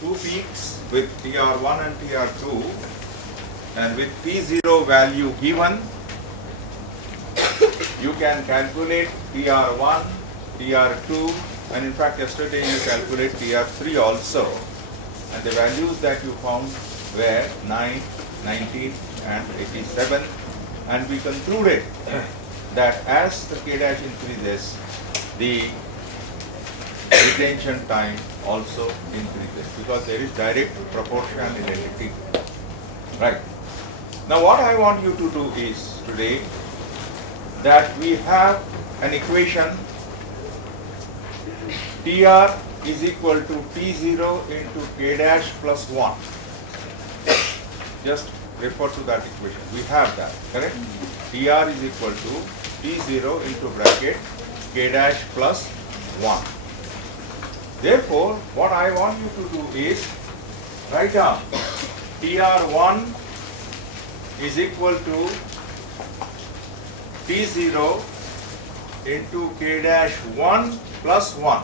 two peaks with TR1 and TR2, and with T0 value given, you can calculate TR1, TR2, and in fact yesterday you calculate TR3 also, and the values that you found were 9, 19 and 87, and we concluded that as the K dash increases, the retention time also increases because there is direct proportionality. Right. Now what I want you to do is today that we have an equation TR is equal to T0 into K dash plus 1. Just refer to that equation. We have that, correct? TR is equal to T0 into bracket K dash plus 1. Therefore, what I want you to do is write down TR1 is equal to T0 into K dash 1 plus 1.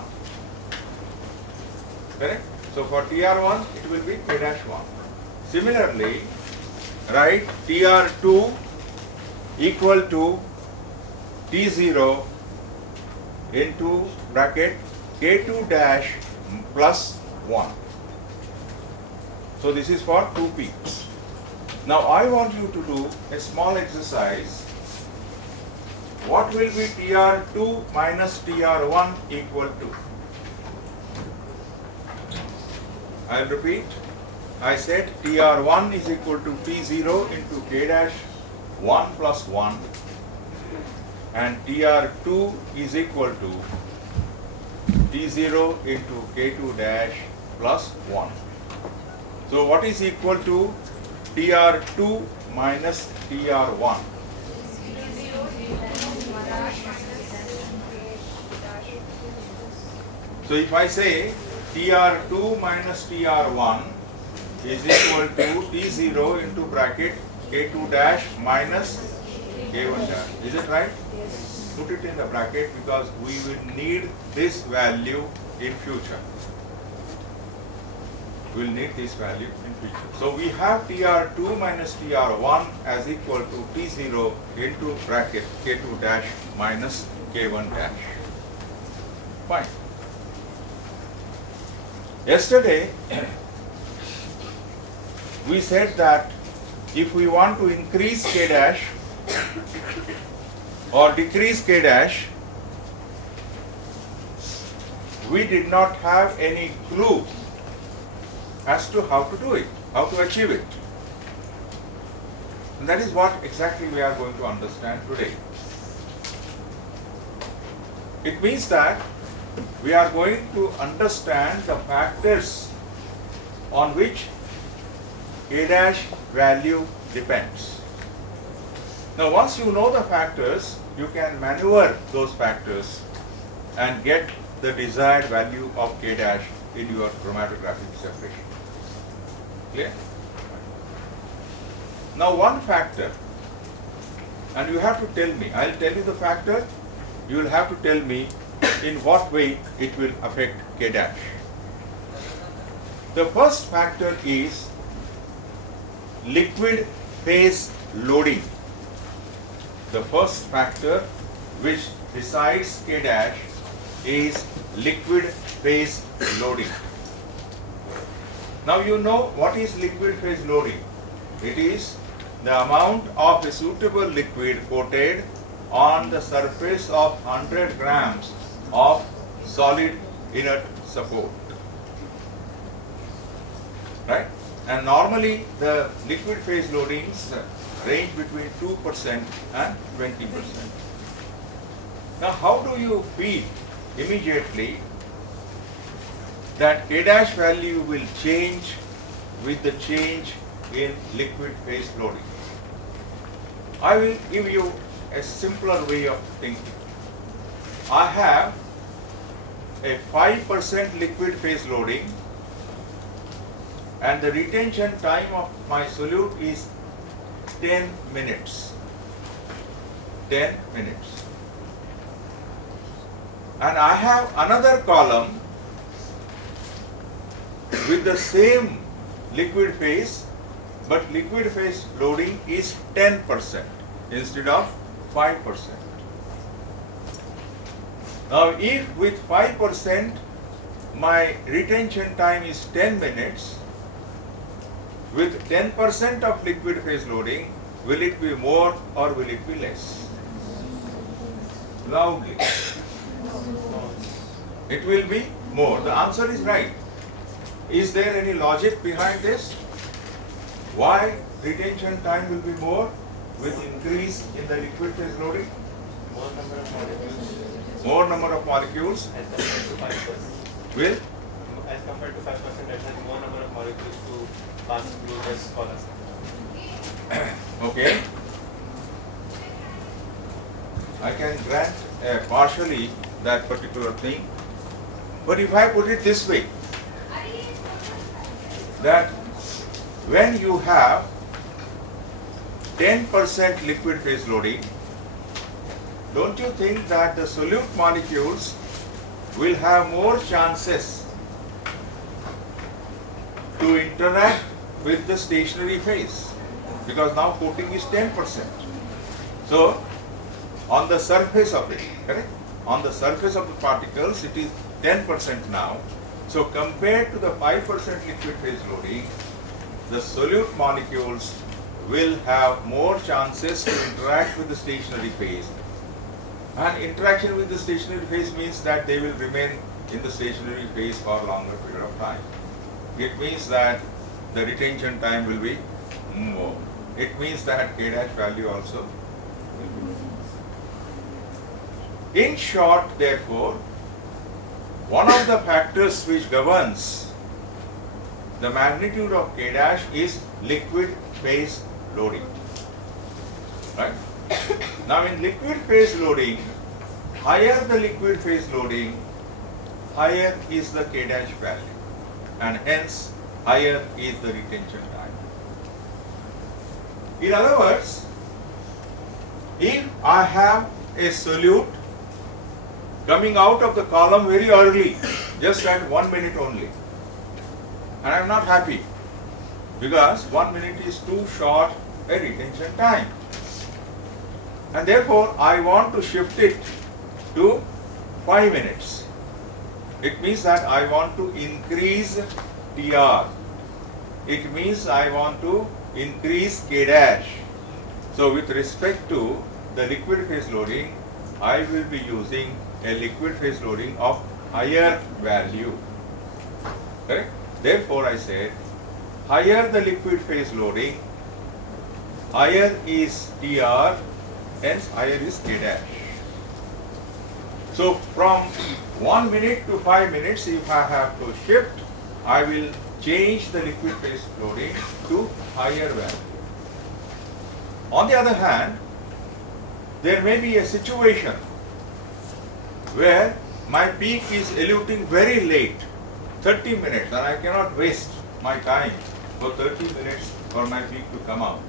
Correct? So for TR1 it will be K dash 1. Similarly, write TR2 equal to T0 into bracket K2 dash plus 1. So this is for two peaks. Now I want you to do a small exercise. What will be TR2 minus TR1 equal to? I'll repeat. I said TR1 is equal to T0 into K dash 1 plus 1, and TR2 is equal to T0 into K2 dash plus 1. So what is equal to TR2 minus TR1? So if I say TR2 minus TR1 is equal to T0 into bracket K2 dash minus K1 dash. Is it right? Yes. Put it in the bracket because we will need this value in future. We will need this value in future. So we have TR2 minus TR1 as equal to T0 into bracket K2 dash minus K1 dash. Fine. Yesterday, we said that if we want to increase K dash or decrease K dash, we did not have any clue as to how to do it, how to achieve it. And that is what exactly we are going to understand today. It means that we are going to understand the factors on which K dash value depends. Now once you know the factors, you can maneuver those factors and get the desired value of K dash in your chromatographic separation. Clear? Now one factor, and you have to tell me, I will tell you the factor, you will have to tell me in what way it will affect K dash. The first factor is liquid phase loading. The first factor which decides K dash is liquid phase loading. Now you know what is liquid phase loading. It is the amount of a suitable liquid coated on the surface of 100 grams of solid inert support. Right? And normally the liquid phase loadings range between 2% and 20%. Now how do you feel immediately that K dash value will change with the change in liquid phase loading? I will give you a simpler way of thinking. I have a 5% liquid phase loading and the retention time of my solute is 10 minutes. 10 minutes. And I have another column with the same liquid phase, but liquid phase loading is 10% instead of 5%. Now if with 5% my retention time is 10 minutes, with 10% of liquid phase loading, will it be more or will it be less? Loudly. It will be more. The answer is right. Is there any logic behind this? Why retention time will be more with increase in the liquid phase loading? More number of molecules More number of molecules as compared to 5%. will As compared to 5%, that has more number of molecules to pass through this column. okay. I can grant partially that particular thing, but if I put it this way, that when you have 10% liquid phase loading, don't you think that the solute molecules will have more chances to interact with the stationary phase? Because now coating is 10%. So, on the surface of it, correct? On the surface of the particles, it is 10% now. So, compared to the 5% liquid phase loading, the solute molecules will have more chances to interact with the stationary phase. And interaction with the stationary phase means that they will remain in the stationary phase for a longer period of time. It means that the retention time will be more. It means that K dash value also will be more. In short, therefore, one of the factors which governs the magnitude of K dash is liquid phase loading. Right? Now in liquid phase loading, higher the liquid phase loading, higher is the K dash value, and hence higher is the retention time. In other words, if I have a solute coming out of the column very early, just at 1 minute only, and I am not happy because 1 minute is too short a retention time, and therefore I want to shift it to 5 minutes. It means that I want to increase TR. It means I want to increase K dash. So with respect to the liquid phase loading, I will be using a liquid phase loading of higher value. Correct? Therefore I said, higher the liquid phase loading, higher is TR, hence higher is K dash. So from 1 minute to 5 minutes, if I have to shift, I will change the liquid phase loading to higher value. On the other hand, there may be a situation where my peak is eluting very late, 30 minutes, and I cannot waste my time for 30 minutes for my peak to come out.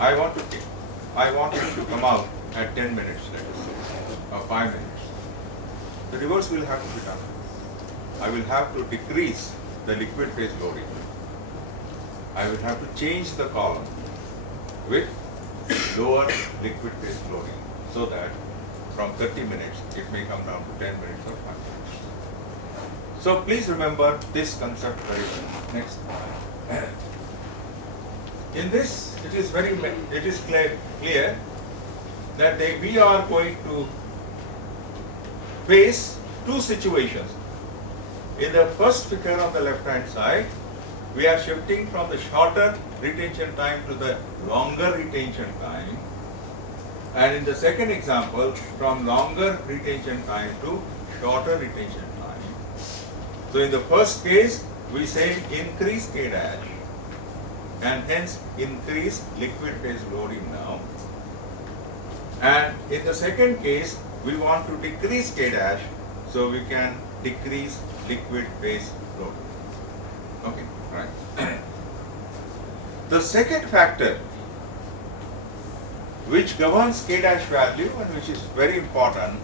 I want it to come out at 10 minutes, let us say, or 5 minutes. The reverse will have to be done. I will have to decrease the liquid phase loading. I will have to change the column with lower liquid phase loading so that from 30 minutes it may come down to 10 minutes or 5 minutes. So please remember this concept very well. Next. In this, it is clear that we are going to face two situations. In the first figure on the left hand side, we are shifting from the shorter retention time to the longer retention time, and in the second example, from longer retention time to shorter retention time. So in the first case, we say increase K dash, and hence increase liquid phase loading now. And in the second case, we want to decrease K dash, so we can decrease liquid phase loading. Okay, right. The second factor which governs K dash value and which is very important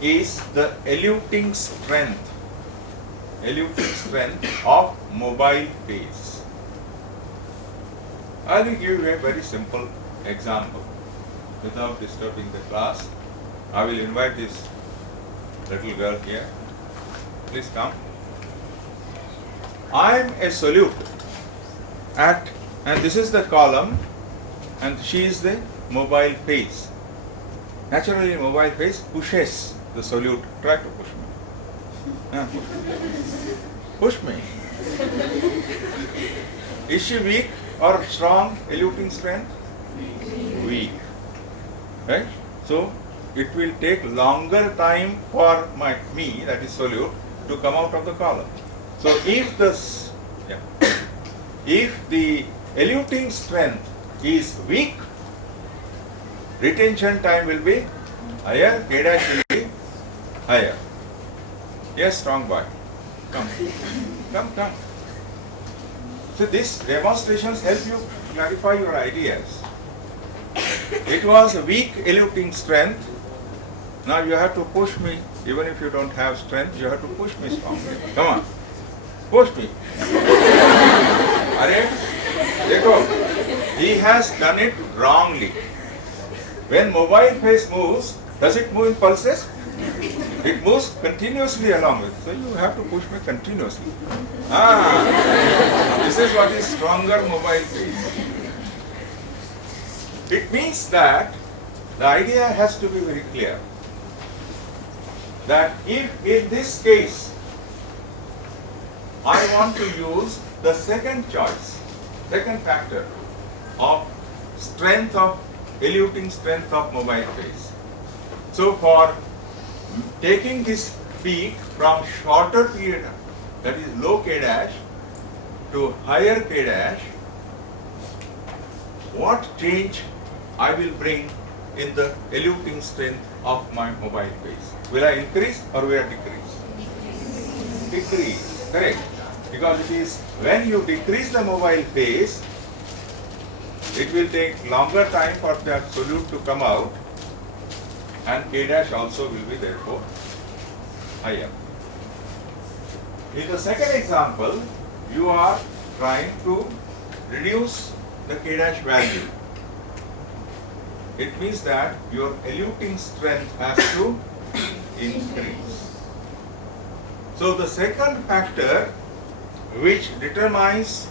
is the eluting strength eluting strength of mobile phase. I will give you a very simple example without disturbing the class. I will invite this little girl here. Please come. I am a solute at, and this is the column, and she is the mobile phase. Naturally, mobile phase pushes the solute. Try to push me. Push me. Is she weak or strong eluting strength? Weak. Right? So it will take longer time for me, that is solute, to come out of the column. So if the eluting strength is weak, retention time will be higher, K dash will be higher. Yes, strong boy. Come. Come. So these demonstrations help you clarify your ideas. It was a weak eluting strength. Now you have to push me. Even if you don't have strength, you have to push me strongly. Come on. Push me. Are Dekho, he has done it wrongly. When mobile phase moves, does it move in pulses? It moves continuously along with. So you have to push me continuously. This is what is stronger mobile phase. It means that the idea has to be very clear. That if in this case I want to use the second choice, second factor of strength of eluting strength of mobile phase. So for taking this peak from shorter period, that is low K dash, to higher K dash, what change I will bring in the eluting strength of my mobile phase? Will I increase or will I decrease? Decrease, correct. Because it is when you decrease the mobile phase, it will take longer time for that solute to come out, and K dash also will be therefore higher. In the second example, you are trying to reduce the K dash value. It means that your eluting strength has to increase. So the second factor which determines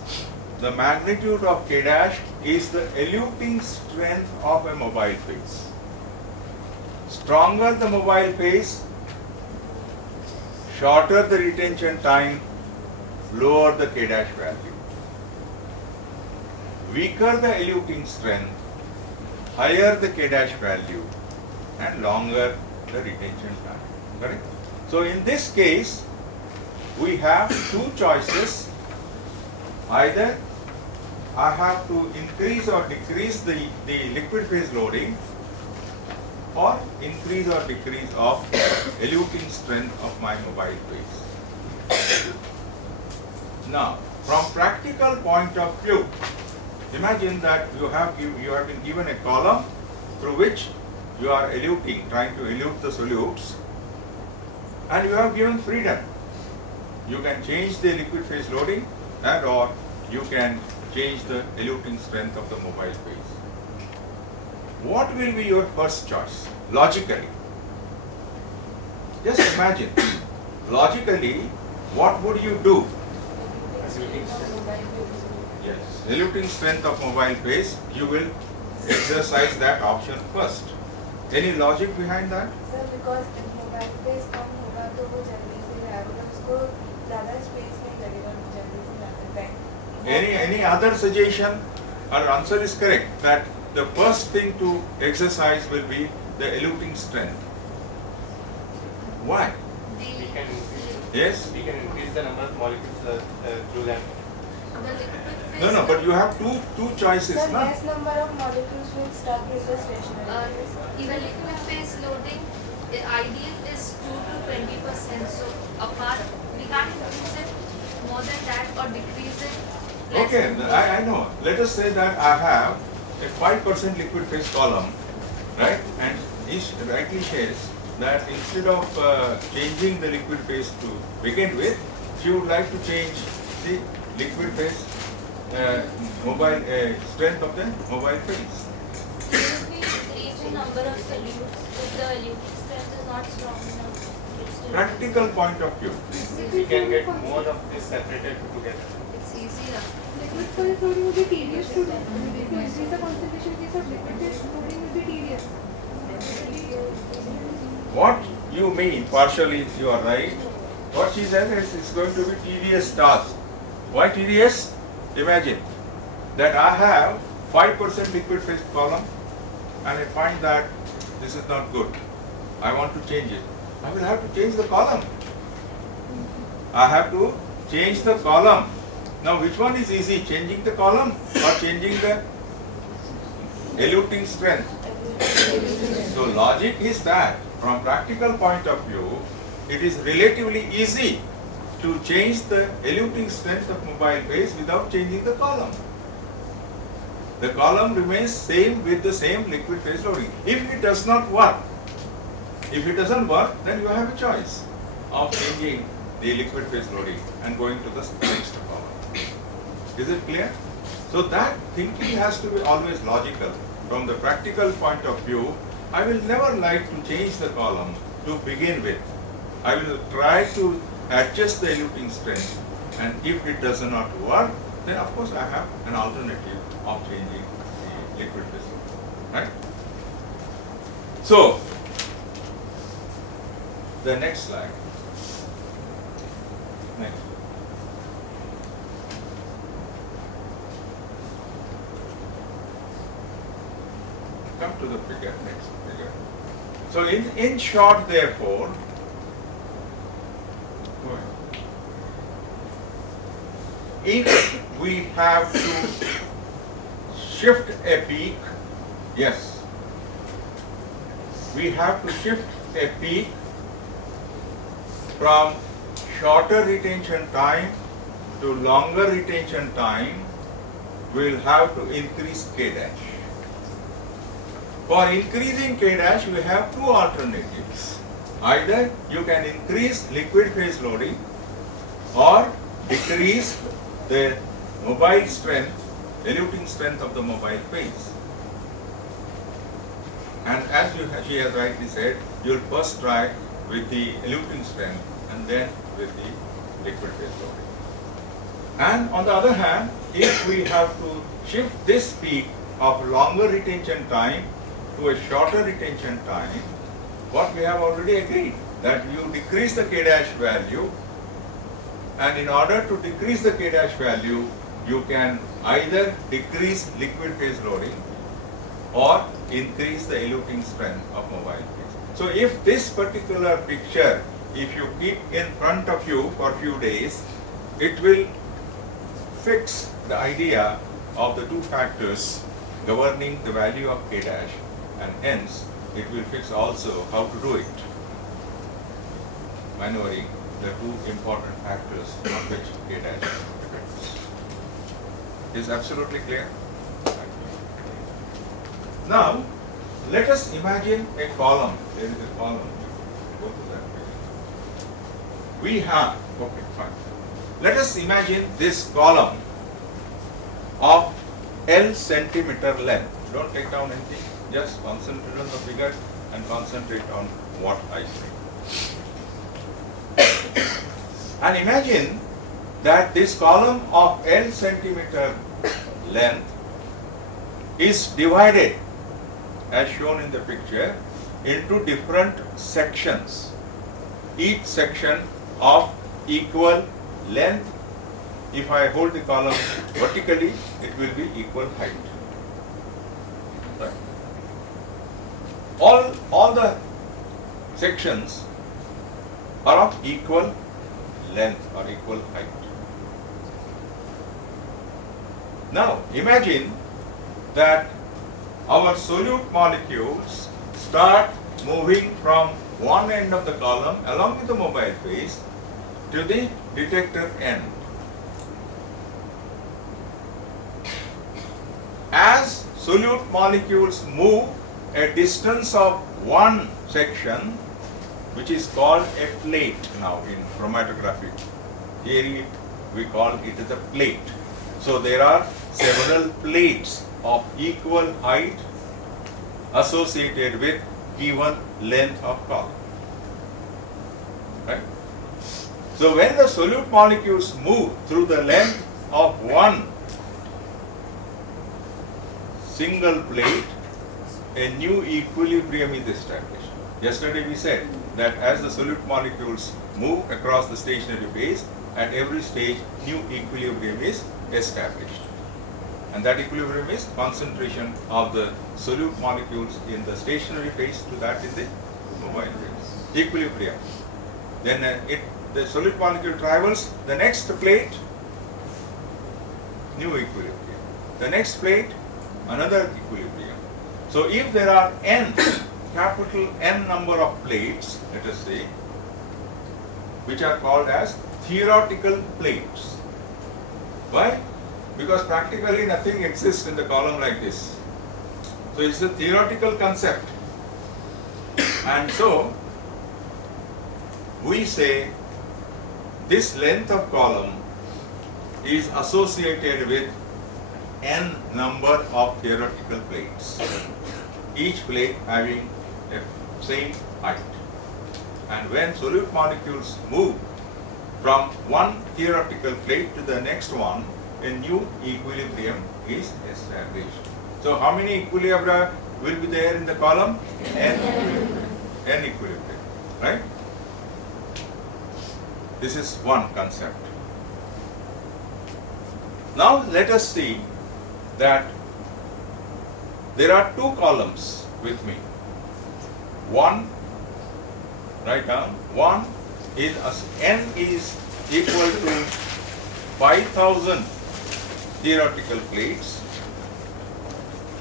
the magnitude of K dash is the eluting strength of a mobile phase. Stronger the mobile phase, shorter the retention time, lower the K dash value. Weaker the eluting strength, higher the K dash value, and longer the retention time. Correct? So in this case, we have two choices. Either I have to increase or decrease the liquid phase loading, or increase or decrease of eluting strength of my mobile phase. Now, from practical point of view, imagine that you have been given a column through which you are eluting, trying to elute the solutes, and you have given freedom. You can change the liquid phase loading, and or you can change the eluting strength of the mobile phase. What will be your first choice, logically? Just imagine, logically, what would you do? Yes, eluting strength of mobile phase, you will exercise that option first. Any logic behind that? Sir, because in mobile phase कम होगा तो वो जल्दी से अगर उसको ज़्यादा space नहीं लगेगा तो जल्दी से जाता है. Any other suggestion? Our answer is correct, that the first thing to exercise will be the eluting strength. Why? We can Yes? increase the number of molecules through them. No, but you have two choices, Sir, na? less number of molecules will stuck in the stationary phase. Even liquid phase loading, the ideal is 2 to 20%. So apart, we can't increase it more than that or decrease it. less Okay, than I know. Let us say that I have a 5% liquid phase column, right? And it rightly says that instead of changing the liquid phase to begin with, if you would like to change the liquid phase mobile strength of the mobile phase. If we increase the number of solutes, if the eluting strength is not strong enough, it's still Practical point of view. We can get more of this separated together. it's easier. Liquid phase loading will be tedious to do. To increase the concentration case of liquid phase loading will be tedious. What you mean, partially you are right. What she says is it's going to be tedious task. Why tedious? Imagine that I have 5% liquid phase column and I find that this is not good. I want to change it. I will have to change the column. I have to change the column. Now which one is easy, changing the column or changing the eluting strength? So logic is that from practical point of view, it is relatively easy to change the eluting strength of mobile phase without changing the column. The column remains same with the same liquid phase loading. If it does not work, if it doesn't work, then you have a choice of changing the liquid phase loading and going to the next column. Is it clear? So that thinking has to be always logical. From the practical point of view, I will never like to change the column to begin with. I will try to adjust the eluting strength, and if it does not work, then of course I have an alternative of changing the liquid phase loading. Right? So, the next slide. Next. Come to the figure, next figure. So in short, therefore, if we have to shift a peak, yes, we have to shift a peak from shorter retention time to longer retention time, we'll have to increase K dash. For increasing K dash, we have two alternatives. Either you can increase liquid phase loading or decrease the mobile strength, eluting strength of the mobile phase. And as she has rightly said, you'll first try with the eluting strength and then with the liquid phase loading. And on the other hand, if we have to shift this peak of longer retention time to a shorter retention time, what we have already agreed, that you decrease the K dash value, and in order to decrease the K dash value, you can either decrease liquid phase loading or increase the eluting strength of mobile phase. So if this particular picture, if you keep in front of you for a few days, it will fix the idea of the two factors governing the value of K dash, and hence it will fix also how to do it, maneuvering the two important factors on which K dash depends. Is absolutely clear? Now, let us imagine a column. There is a column. Go to that page. We have, okay, fine. Let us imagine this column of L centimeter length. Don't take down anything, just concentrate on the figure and concentrate on what I say. And imagine that this column of L centimeter length is divided, as shown in the picture, into different sections. Each section of equal length. If I hold the column vertically, it will be equal height. Right? All the sections are of equal length or equal height. Now imagine that our solute molecules start moving from one end of the column along with the mobile phase to the detector end. As solute molecules move a distance of one section, which is called a plate now in chromatography, Here we call it as a plate. So there are several plates of equal height associated with given length of column. Right? So when the solute molecules move through the length of one single plate, a new equilibrium is established. Yesterday we said that as the solute molecules move across the stationary phase, at every stage new equilibrium is established. And that equilibrium is concentration of the solute molecules in the stationary phase to that in the mobile phase. Equilibrium. Then the solute molecule travels the next plate, new equilibrium. The next plate, another equilibrium. So if there are n, capital N number of plates, let us say, which are called as theoretical plates. Why? Because practically nothing exists in the column like this. So it's a theoretical concept. And so we say this length of column is associated with n number of theoretical plates, each plate having a same height. And when solute molecules move from one theoretical plate to the next one, a new equilibrium is established. So how many equilibria will be there in the column? N equilibrium, right? This is one concept. Now let us see that there are two columns with me. One, write down, one is n is equal to 5,000 theoretical plates.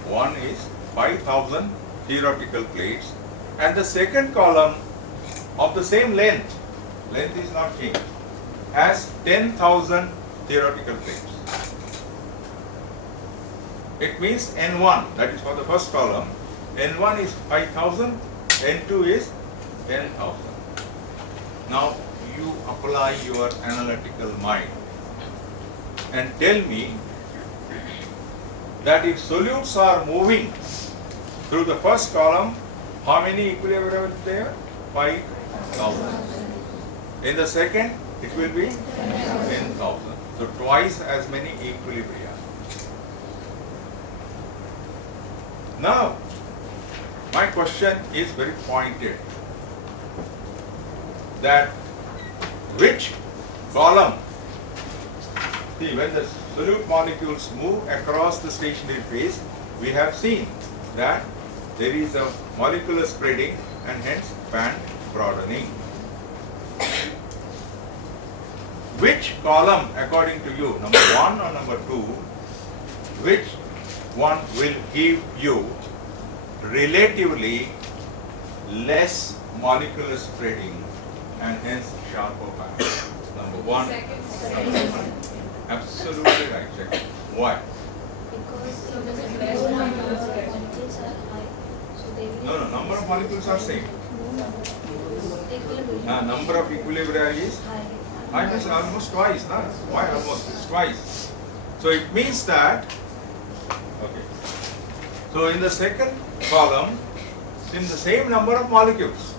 One is 5,000 theoretical plates, and the second column of the same length is not changed, has 10,000 theoretical plates. It means N1, that is for the first column, N1 is 5,000, N2 is 10,000. Now you apply your analytical mind and tell me that if solutes are moving through the first column, how many equilibria is there? 5,000. In the second, it will be 10,000. So twice as many equilibria. Now, my question is very pointed, that which column, see, when the solute molecules move across the stationary phase, we have seen that there is a molecular spreading and hence band broadening. Which column, according to you, number 1 or number 2, which one will give you relatively less molecular spreading and hence sharper band? Number 1. Second. Absolutely right. Second. Why? Because it doesn't know number of molecules are high, so they will. No, number of molecules are same. Equilibrium. Number of equilibria is High. I guess almost twice. Nah? Why almost? It's twice. So it means that, okay. So in the second column, in the same number of molecules,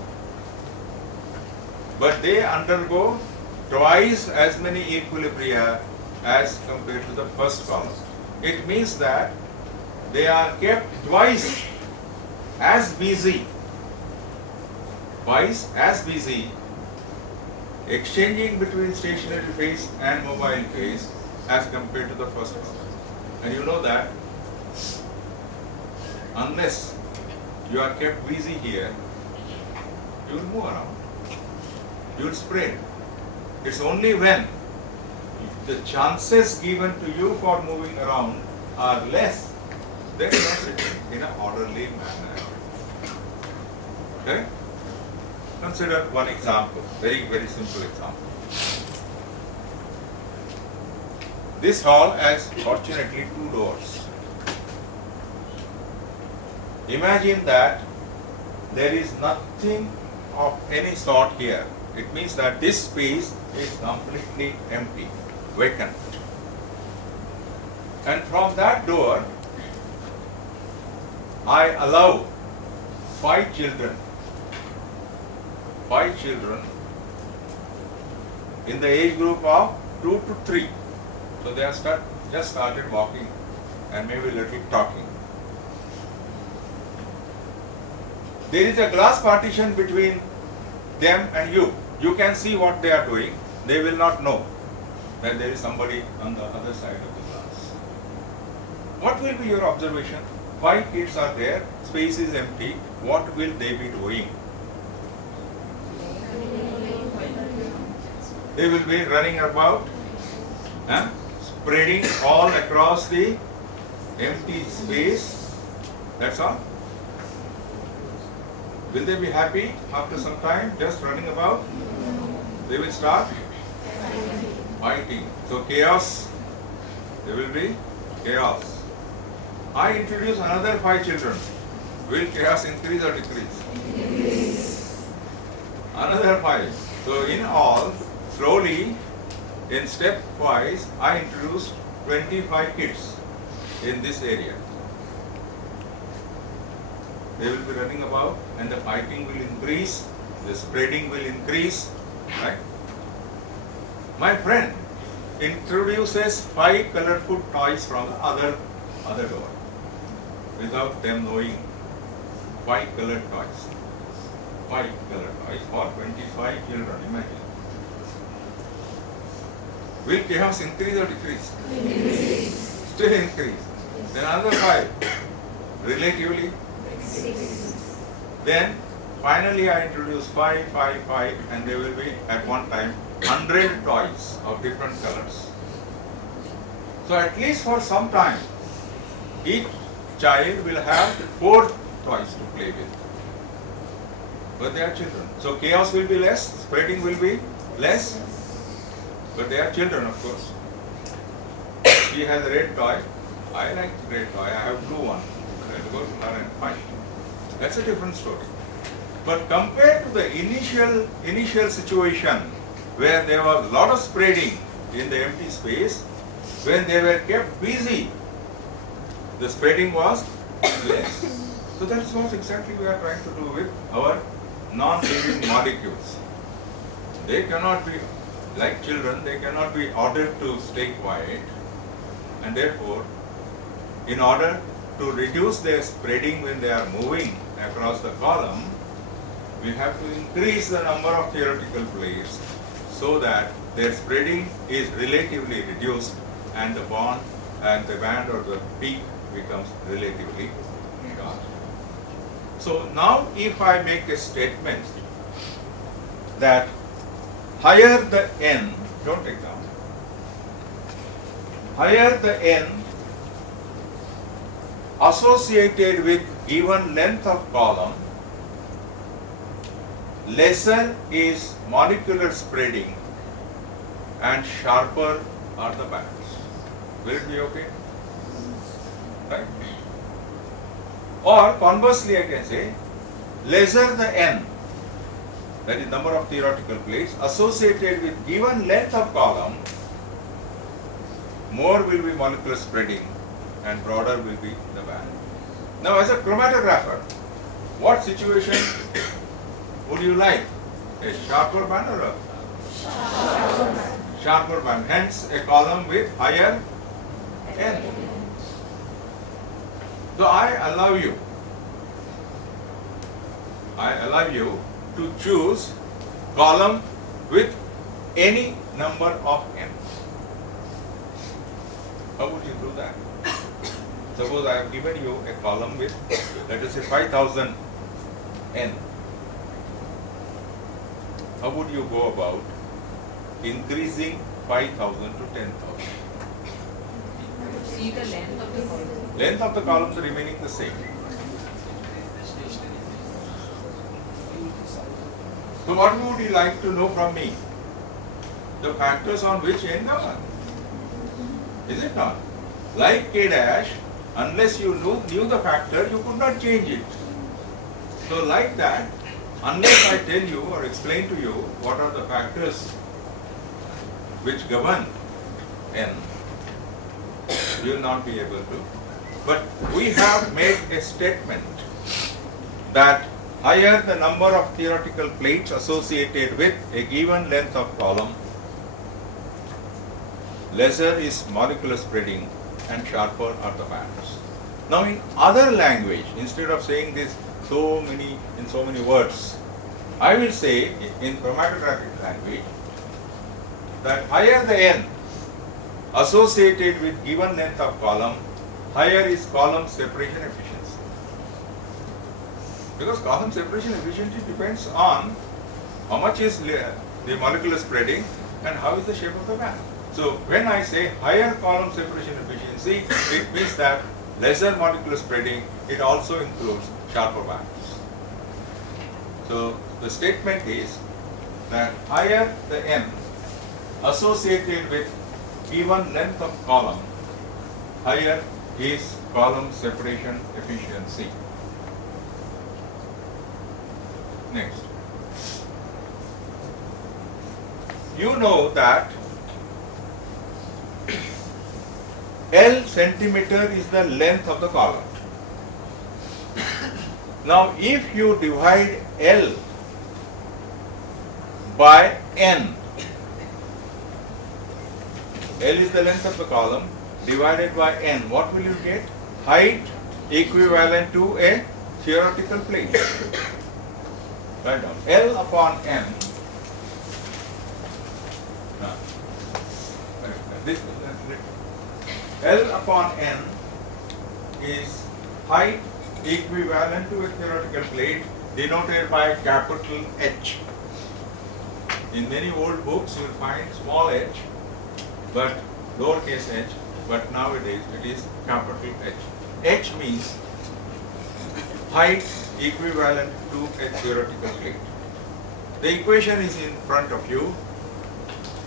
but they undergo twice as many equilibria as compared to the first column. It means that they are kept twice as busy, exchanging between stationary phase and mobile phase as compared to the first column. And you know that unless you are kept busy here, you will move around, you will spread. It's only when the chances given to you for moving around are less, then you are sitting in an orderly manner. Okay? Consider one example, very, very simple example. This hall has fortunately 2 doors. Imagine that there is nothing of any sort here. It means that this space is completely empty, vacant. And from that door, I allow 5 children in the age group of 2 to 3. So they are just started walking and maybe a little talking. There is a glass partition between them and you. You can see what they are doing. They will not know that there is somebody on the other side of the glass. What will be your observation? 5 kids are there, space is empty. What will they be doing? They will be running about, spreading all across the empty space. That's all. Will they be happy after some time just running about? They will start fighting. So chaos, there will be chaos. I introduce another 5 children. Will chaos increase or decrease? Another 5. So in all, slowly, in stepwise, I introduced 25 kids in this area. They will be running about and the fighting will increase, the spreading will increase, right? My friend introduces 5 colorful toys from the other door without them knowing. 5 colored toys. 5 colored toys for 25 children, imagine. Will chaos increase or decrease? Increase. Still increase. Then another 5. Relatively. 6. Then finally I introduce 5, 5, 5 and there will be at one time 100 toys of different colors. So at least for some time, each child will have 4 toys to play with. But they are children. So chaos will be less, spreading will be less. But they are children, of course. She has a red toy. I like red toy. I have blue one. I have to go to her and find. That's a different story. But compared to the initial situation where there was a lot of spreading in the empty space, when they were kept busy, the spreading was less. So that's what exactly we are trying to do with our non-living molecules. They cannot be, like children, they cannot be ordered to stay quiet, and therefore, in order to reduce their spreading when they are moving across the column, we have to increase the number of theoretical plates so that their spreading is relatively reduced and the bond and the band or the peak becomes relatively short. So now if I make a statement that higher the n, don't take down, higher the n associated with given length of column, lesser is molecular spreading and sharper are the bands. Will it be okay? Right? Or conversely I can say, lesser the n, that is number of theoretical plates, associated with given length of column, more will be molecular spreading and broader will be the band. Now as a chromatographer, what situation would you like? A sharper band or a sharper band? Hence a column with higher n. So I allow you to choose column with any number of n. How would you do that? Suppose I have given you a column with, let us say 5,000 n. How would you go about increasing 5,000 to 10,000? See the length of the column. Length of the columns remaining the same. So what would you like to know from me? The factors on which n govern. Is it not? Like k dash, unless you knew the factor, you could not change it. So like that, unless I tell you or explain to you what are the factors which govern n, you will not be able to. But we have made a statement that higher the number of theoretical plates associated with a given length of column, lesser is molecular spreading and sharper are the bands. Now in other language, instead of saying this in so many words, I will say in chromatographic language that higher the n associated with given length of column, higher is column separation efficiency. Because column separation efficiency depends on how much is the molecular spreading and how is the shape of the band. So when I say higher column separation efficiency, it means that lesser molecular spreading, it also includes sharper bands. So the statement is that higher the n associated with given length of column, higher is column separation efficiency. Next. You know that L centimeter is the length of the column. Now if you divide L by N, L is the length of the column, divided by N, what will you get? Height equivalent to a theoretical plate. Write down L upon N. L upon N is height equivalent to a theoretical plate denoted by capital H. In many old books you will find small h, but lowercase h, but nowadays it is capital H. H means height equivalent to a theoretical plate. The equation is in front of you.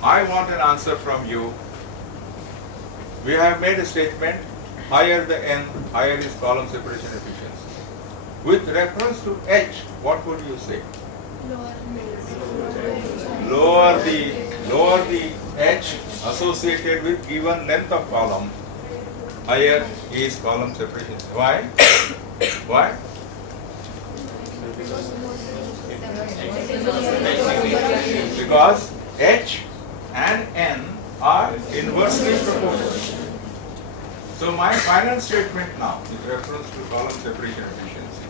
I want an answer from you. We have made a statement, higher the n, higher is column separation efficiency. With reference to H, what would you say? Lower the H associated with given length of column, higher is column separation. Why? Why? Because H and N are inversely proportional. So my final statement now with reference to column separation efficiency.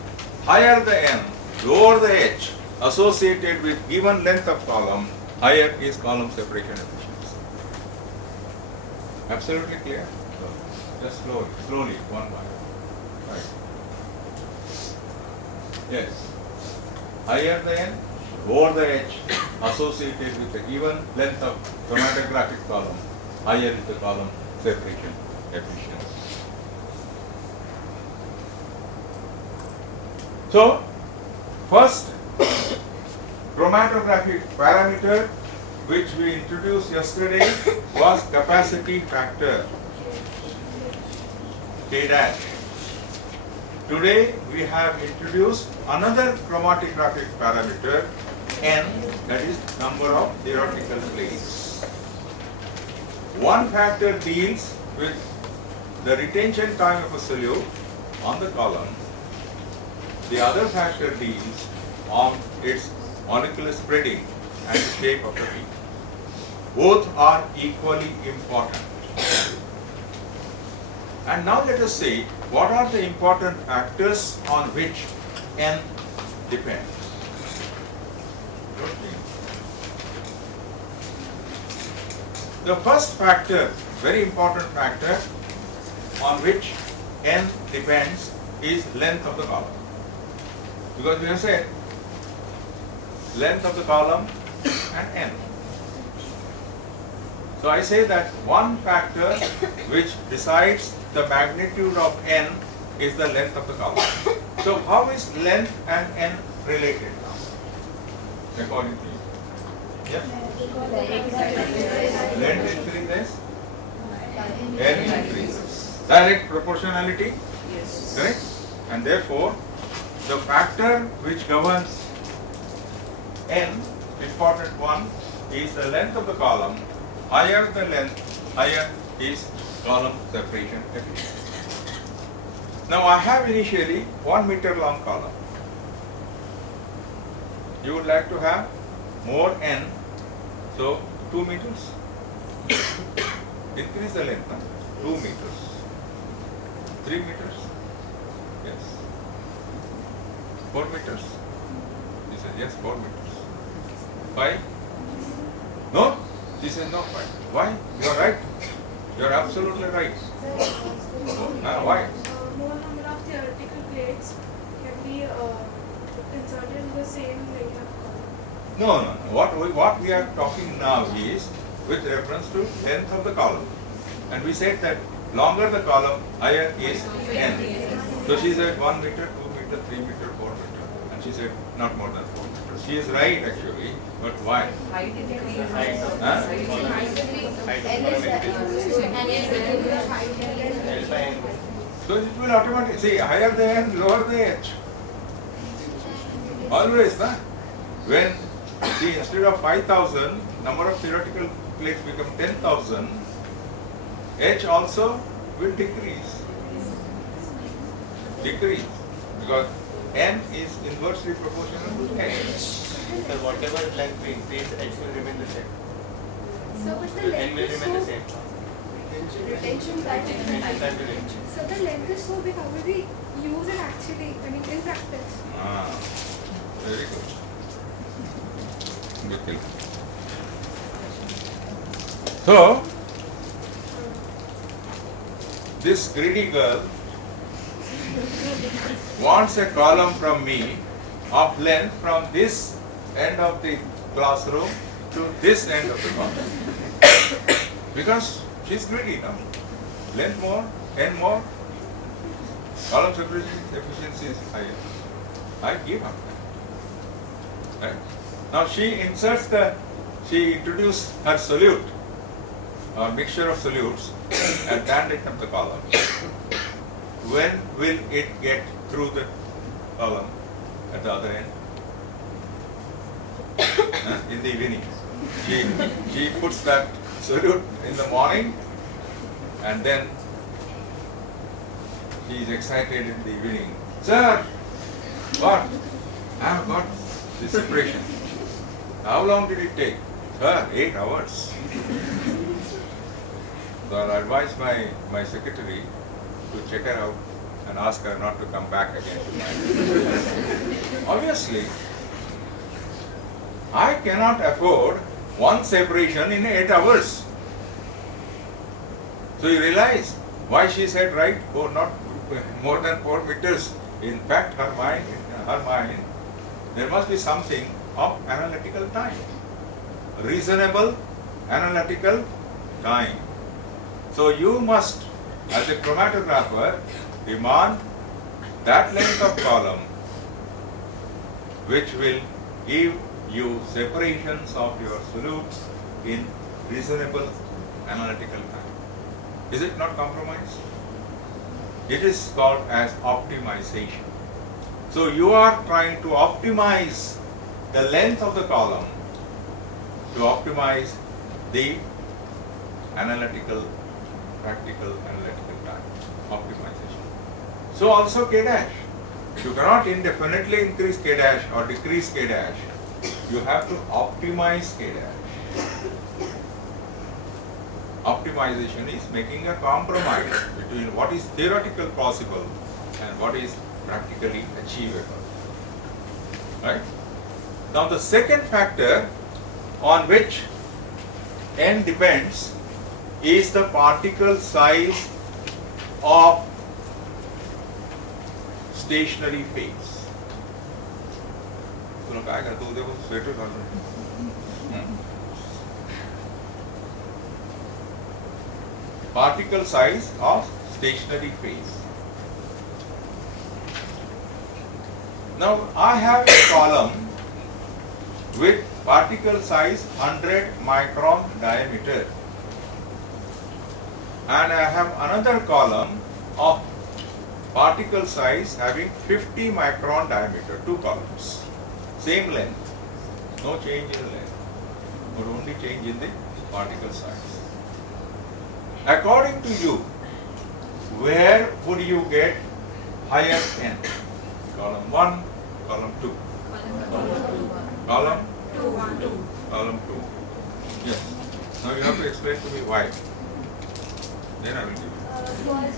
Higher the N, lower the H associated with given length of column, higher is column separation efficiency. Absolutely clear? So just slowly, one by one. Right. Yes. Higher the N, lower the H associated with the given length of chromatographic column, higher is the column separation efficiency. So, first chromatographic parameter which we introduced yesterday was capacity factor, K dash. Today we have introduced another chromatographic parameter, N, that is number of theoretical plates. One factor deals with the retention time of a solute on the column. The other factor deals on its molecular spreading and the shape of the bead. Both are equally important. And now let us see what are the important factors on which N depends. The first factor, very important factor on which N depends is length of the column. Because we have said length of the column and N. So I say that one factor which decides the magnitude of N is the length of the column. So how is length and N related now, according to you? Yeah? Length increases, N increases. Direct proportionality? Yes. Correct? And therefore, the factor which governs n, important one, is the length of the column. Higher the length, higher is column separation efficiency. Now I have initially 1 meter long column. You would like to have more n, so 2 meters. Increase the length, 2 meters. 3 meters? Yes. 4 meters? He said, yes, 4 meters. 5? No? She said, no, 5. Why? You are right. You are absolutely right. Why? More number of theoretical plates can be inserted in the same layer of column. No. What we are talking now is with reference to length of the column. And we said that longer the column, higher is n. So she said 1 meter, 2 meter, 3 meter, 4 meter. And she said not more than 4 meters. She is right actually, but why? Height increase. Huh? So it will automatically, see, higher the n, lower the h. Always, na? When, see, instead of 5,000, number of theoretical plates become 10,000, h also will decrease. Because n is inversely proportional to h. So whatever length we increase, h will remain the same. So, but the N length will is remain the so, same. retention time. Retention time will change. So the length is so big, how will we use it actually, I mean in practice? Very good. Good thing. So, this greedy girl wants a column from me of length from this end of the classroom to this end of the classroom. Because she's greedy, no? Length more, n more, column separation efficiency is higher. I give up. Right? Now she introduced her solute, or mixture of solutes, and then it up the column. When will it get through the column at the other end? In the evening. She puts that solute in the morning, and then she is excited in the evening. Sir, what? I have got the separation. How long did it take? Sir, 8 hours. So I advised my secretary to check her out and ask her not to come back again tonight. Obviously, I cannot afford one separation in 8 hours. So you realize why she said right? Oh, not more than 4 meters. In fact, her mind, there must be something of analytical time. Reasonable analytical time. So you must, as a chromatographer, demand that length of column which will give you separations of your solutes in reasonable analytical time. Is it not compromise? It is called as optimization. So you are trying to optimize the length of the column to optimize the analytical, practical analytical time, optimization. So also K dash. You cannot indefinitely increase K dash or decrease K dash. You have to optimize K dash. Optimization is making a compromise between what is theoretical possible and what is practically achievable. Right? Now the second factor on which n depends is the particle size of stationary phase. तुला काय करतो उद्या sweater घालून particle size of stationary phase. Now I have a column with particle size 100 micron diameter, and I have another column of particle size having 50 micron diameter, two columns, same length. No change in length, but only change in the particle size. According to you, where would you get higher n? Column 1, column 2. Column? 2. Column 2. Yes. Now you have to explain to me why. Then I will give you. Because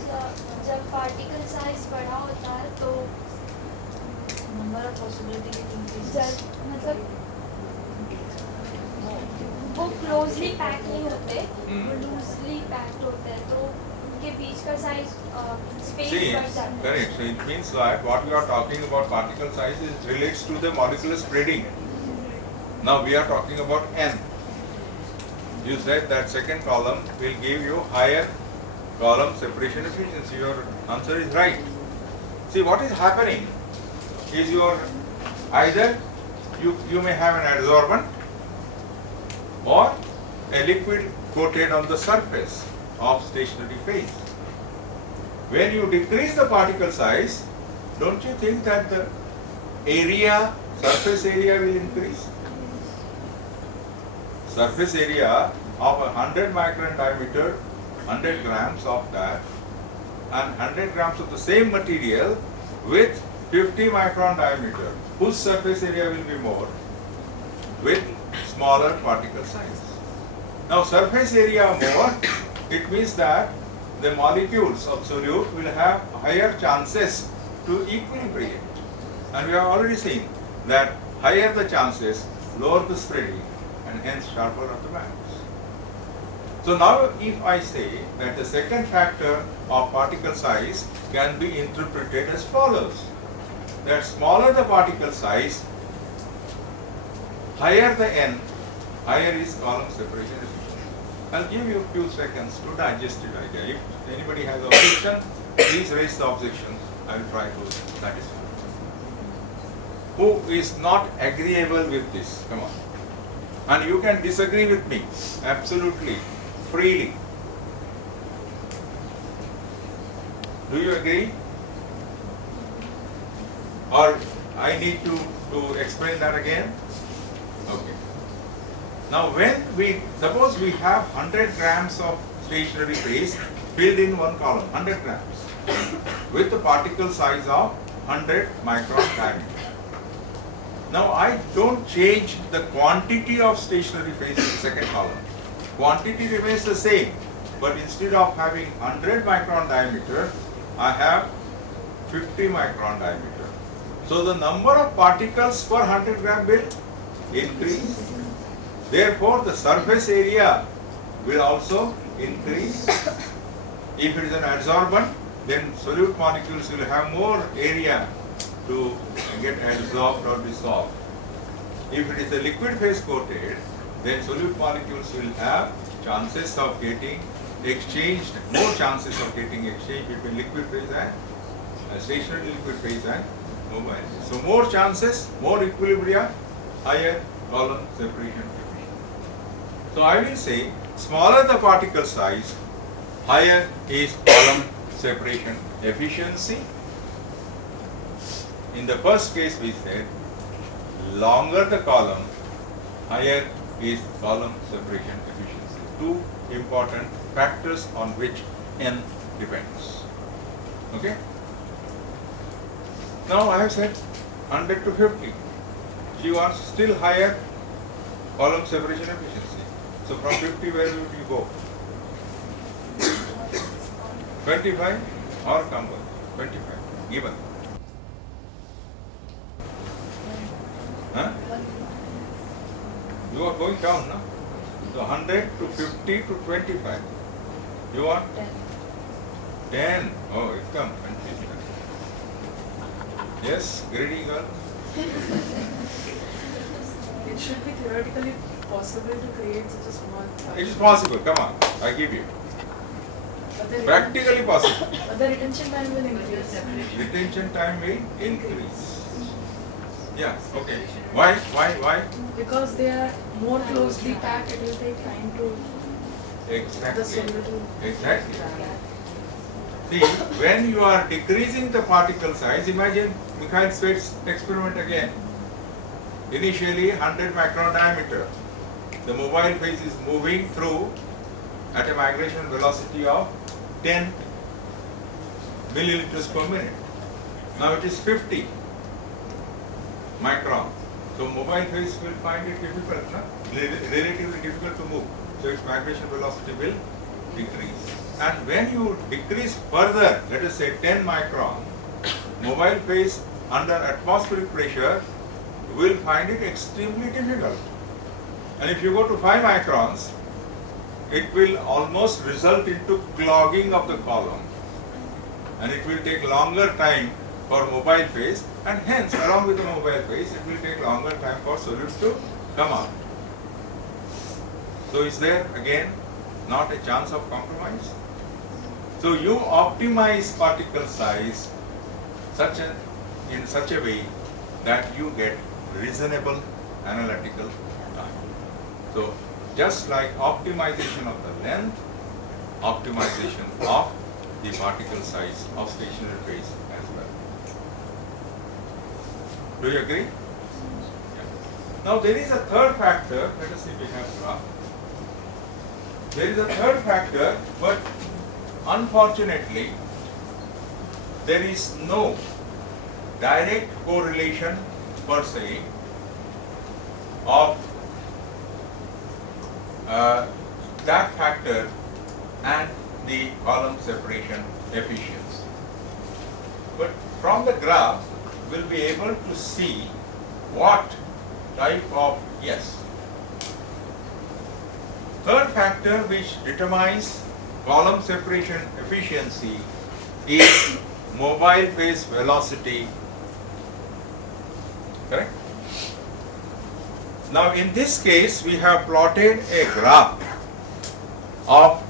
जब particle size बड़ा होता है तो number of possibility increases. मतलब वो closely packed नहीं होते, वो loosely packed होते हैं तो उनके बीच का size space See, बढ़ जाता है. correct. So it means like what we are talking about particle size is relates to the molecular spreading. Now we are talking about n. You said that second column will give you higher column separation efficiency. Your answer is right. See, what is happening is either you may have an adsorbent or a liquid coated on the surface of stationary phase. When you decrease the particle size, don't you think that the surface area will increase? Surface area of 100 micron diameter, 100 grams of that, and 100 grams of the same material with 50 micron diameter, whose surface area will be more? With smaller particle size. Now surface area more, it means that the molecules of solute will have higher chances to equilibrate. And we have already seen that higher the chances, lower the spreading, and hence sharper are the bands. So now if I say that the second factor of particle size can be interpreted as follows, that smaller the particle size, higher the n, higher is column separation efficiency. I'll give you a few seconds to digest it idea. If anybody has objection, please raise the objection. I will try to satisfy. Who is not agreeable with this? Come on. And you can disagree with me, absolutely, freely. Do you agree? Or I need to explain that again? Okay. Now suppose we have 100 grams of stationary phase filled in one column, 100 grams, with the particle size of 100 micron diameter. Now I don't change the quantity of stationary phase in the second column. Quantity remains the same, but instead of having 100 micron diameter, I have 50 micron diameter. So the number of particles per 100 gram will increase. Therefore, the surface area will also increase. If it is an adsorbent, then solute molecules will have more area to get adsorbed or dissolved. If it is a liquid phase coated, then solute molecules will have chances of getting exchanged, more chances of getting exchanged between liquid phase and stationary liquid phase and mobile. So more chances, more equilibria, higher column separation efficiency. So I will say, smaller the particle size, higher is column separation efficiency. In the first case we said, longer the column, higher is column separation efficiency. Two important factors on which n depends. Okay? Now I have said 100 to 50. You are still higher column separation efficiency. So from 50 where would you go? 25 or come on? 25 given. Huh? You are going down, no? So 100 to 50 to 25. You want? 10. Oh, it comes. Yes, greedy girl. It should be theoretically possible to create such a small size. It is possible. Come on, I give you. But the Practically possible. But the retention time will increase. Retention time will increase. Yeah. Okay. Why? Because they are more closely packed, it will take time to Exactly. the solute to Exactly. travel. See, when you are decreasing the particle size, imagine Mikhail Svet's experiment again. initially 100 micron diameter. The mobile phase is moving through at a migration velocity of 10 milliliters per minute. Now it is 50 micron. So mobile phase will find it difficult, relatively difficult to move. So its migration velocity will decrease. And when you decrease further, let us say 10 micron, mobile phase under atmospheric pressure will find it extremely difficult. And if you go to 5 microns, it will almost result into clogging of the column. And it will take longer time for mobile phase, and hence along with the mobile phase it will take longer time for solids to come out. So is there again not a chance of compromise? So you optimize particle size in such a way that you get reasonable analytical time. So just like optimization of the length, optimization of the particle size of stationary phase as well. Do you agree? Yeah. Now there is a third factor. Let us see if we have a graph. There is a third factor, but unfortunately there is no direct correlation per se of that factor and the column separation efficiency. But from the graph, we'll be able to see what type of, yes. Third factor which determines column separation efficiency is mobile phase velocity. Correct? Now in this case, we have plotted a graph of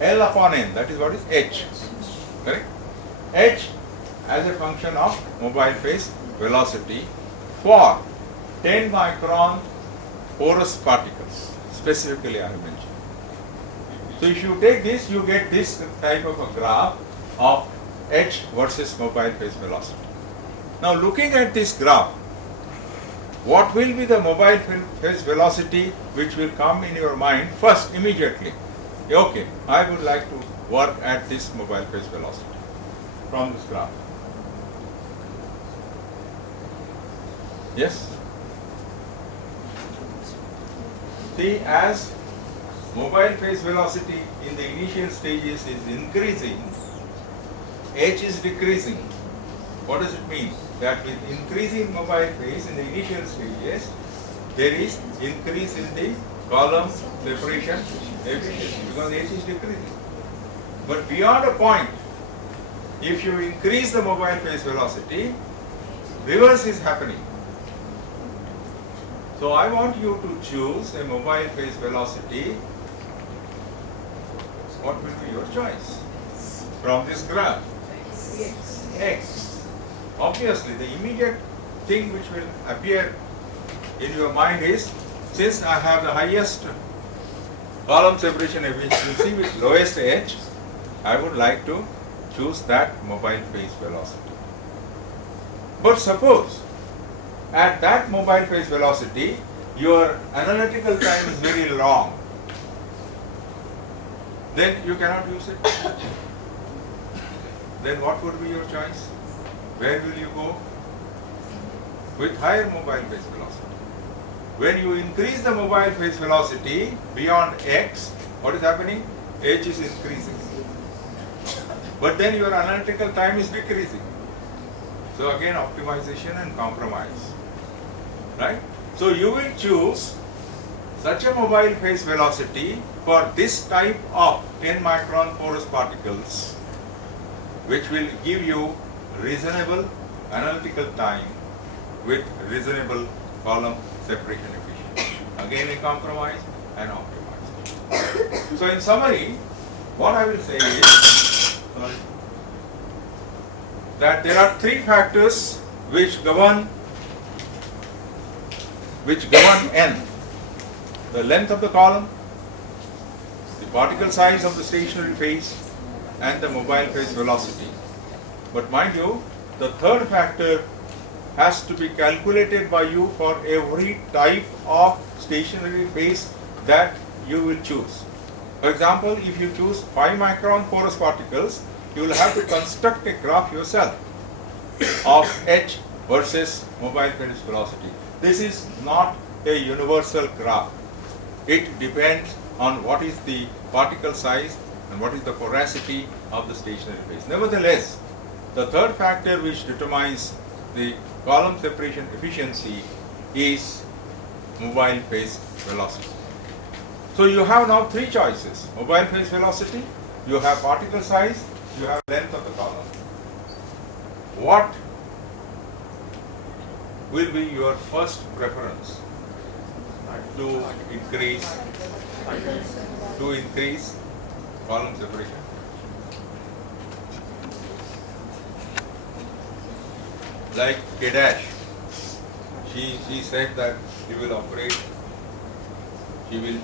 L upon N, that is what is H, correct? H as a function of mobile phase velocity for 10 micron porous particles, specifically I have mentioned. So if you take this, you get this type of a graph of H versus mobile phase velocity. Now looking at this graph, what will be the mobile phase velocity which will come in your mind first immediately? Okay, I would like to work at this mobile phase velocity from this graph. Yes? See, as mobile phase velocity in the initial stages is increasing, H is decreasing. What does it mean? That with increasing mobile phase in the initial stages, there is increase in the column separation efficiency because H is decreasing. But beyond a point, if you increase the mobile phase velocity, reverse is happening. So I want you to choose a mobile phase velocity. What will be your choice from this graph? X. Obviously, the immediate thing which will appear in your mind is, since I have the highest column separation efficiency with lowest H, I would like to choose that mobile phase velocity. But suppose at that mobile phase velocity, your analytical time is very long, then you cannot use it. Then what would be your choice? Where will you go? With higher mobile phase velocity. When you increase the mobile phase velocity beyond X, what is happening? H is increasing. But then your analytical time is decreasing. So again, optimization and compromise. Right? So you will choose such a mobile phase velocity for this type of 10 micron porous particles, which will give you reasonable analytical time with reasonable column separation efficiency. Again, a compromise and optimize. So in summary, what I will say is that there are three factors which govern N: the length of the column, the particle size of the stationary phase, and the mobile phase velocity. But mind you, the third factor has to be calculated by you for every type of stationary phase that you will choose. For example, if you choose 5 micron porous particles, you will have to construct a graph yourself of h versus mobile phase velocity. This is not a universal graph. It depends on what is the particle size and what is the porosity of the stationary phase. Nevertheless, the third factor which determines the column separation efficiency is mobile phase velocity. So you have now 3 choices: mobile phase velocity, you have particle size, you have length of the column. What will be your first preference to increase column separation? Like K dash, she said that she will operate with,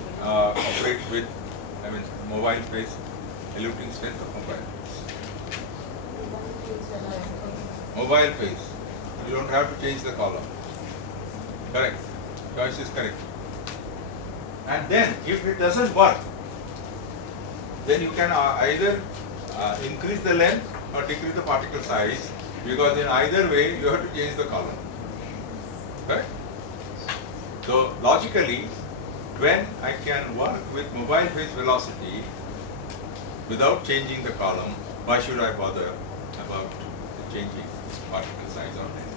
mobile phase, eluting strength of mobile phase. Mobile phase, you don't have to change the column. Correct. Choice is correct. And then, if it doesn't work, then you can either increase the length or decrease the particle size, because in either way you have to change the column. Right? So logically, when I can work with mobile phase velocity without changing the column, why should I bother about changing particle size or length?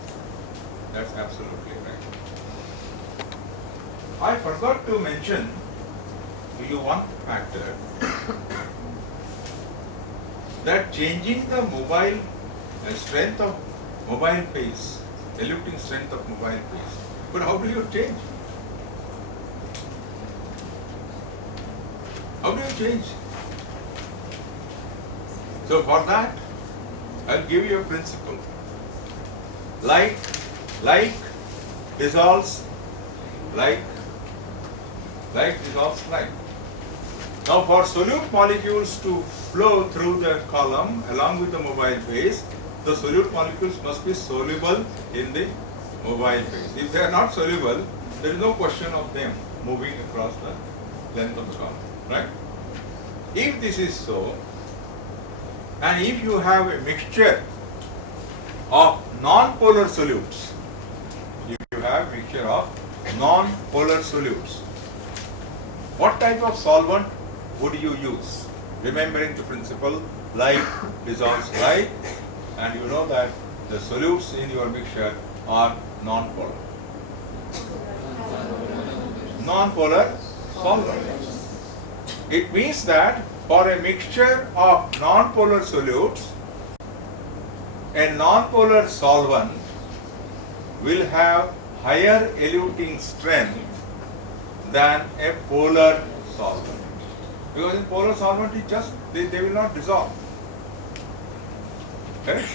That's absolutely right. I forgot to mention to you one factor, that changing the mobile strength of mobile phase, eluting strength of mobile phase. But how do you change? How do you change? So for that, I'll give you a principle. Like dissolves like dissolves like. Now for solute molecules to flow through the column along with the mobile phase, the solute molecules must be soluble in the mobile phase. If they are not soluble, there is no question of them moving across the length of the column, right? If this is so, and if you have a mixture of non-polar solutes, what type of solvent would you use? Remembering the principle, like dissolves like, and you know that the solutes in your mixture are non-polar. Non-polar solvents. It means that for a mixture of non-polar solutes, a non-polar solvent will have higher eluting strength than a polar solvent. Because in polar solvent, they will not dissolve. Correct?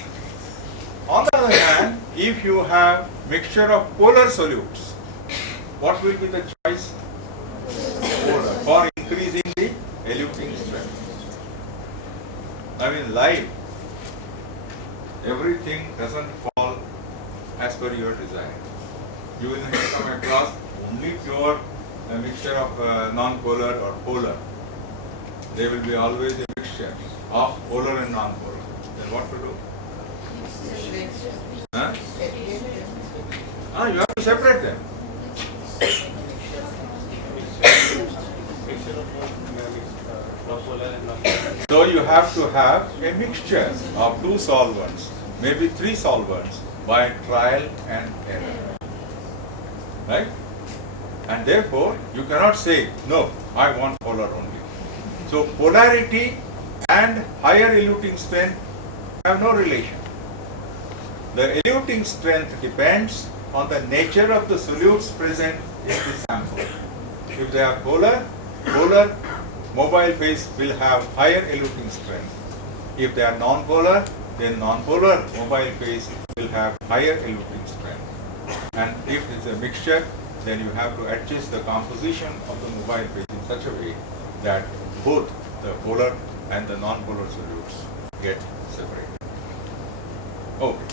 On the other hand, if you have mixture of polar solutes, what will be the choice? Polar, for increasing the eluting strength. Life, everything doesn't fall as per your desire. You will come across only pure mixture of non-polar or polar. There will be always a mixture of polar and non-polar. Then what to do? You have to separate them. So you have to have a mixture of 2 solvents, maybe 3 solvents, by trial and error. Right? And therefore, you cannot say, no, I want polar only. So polarity and higher eluting strength have no relation. The eluting strength depends on the nature of the solutes present in the sample. If they are polar mobile phase will have higher eluting strength. If they are non-polar, then non-polar mobile phase will have higher eluting strength. And if it's a mixture, then you have to adjust the composition of the mobile phase in such a way that both the polar and the non-polar solutes get separated. Okay.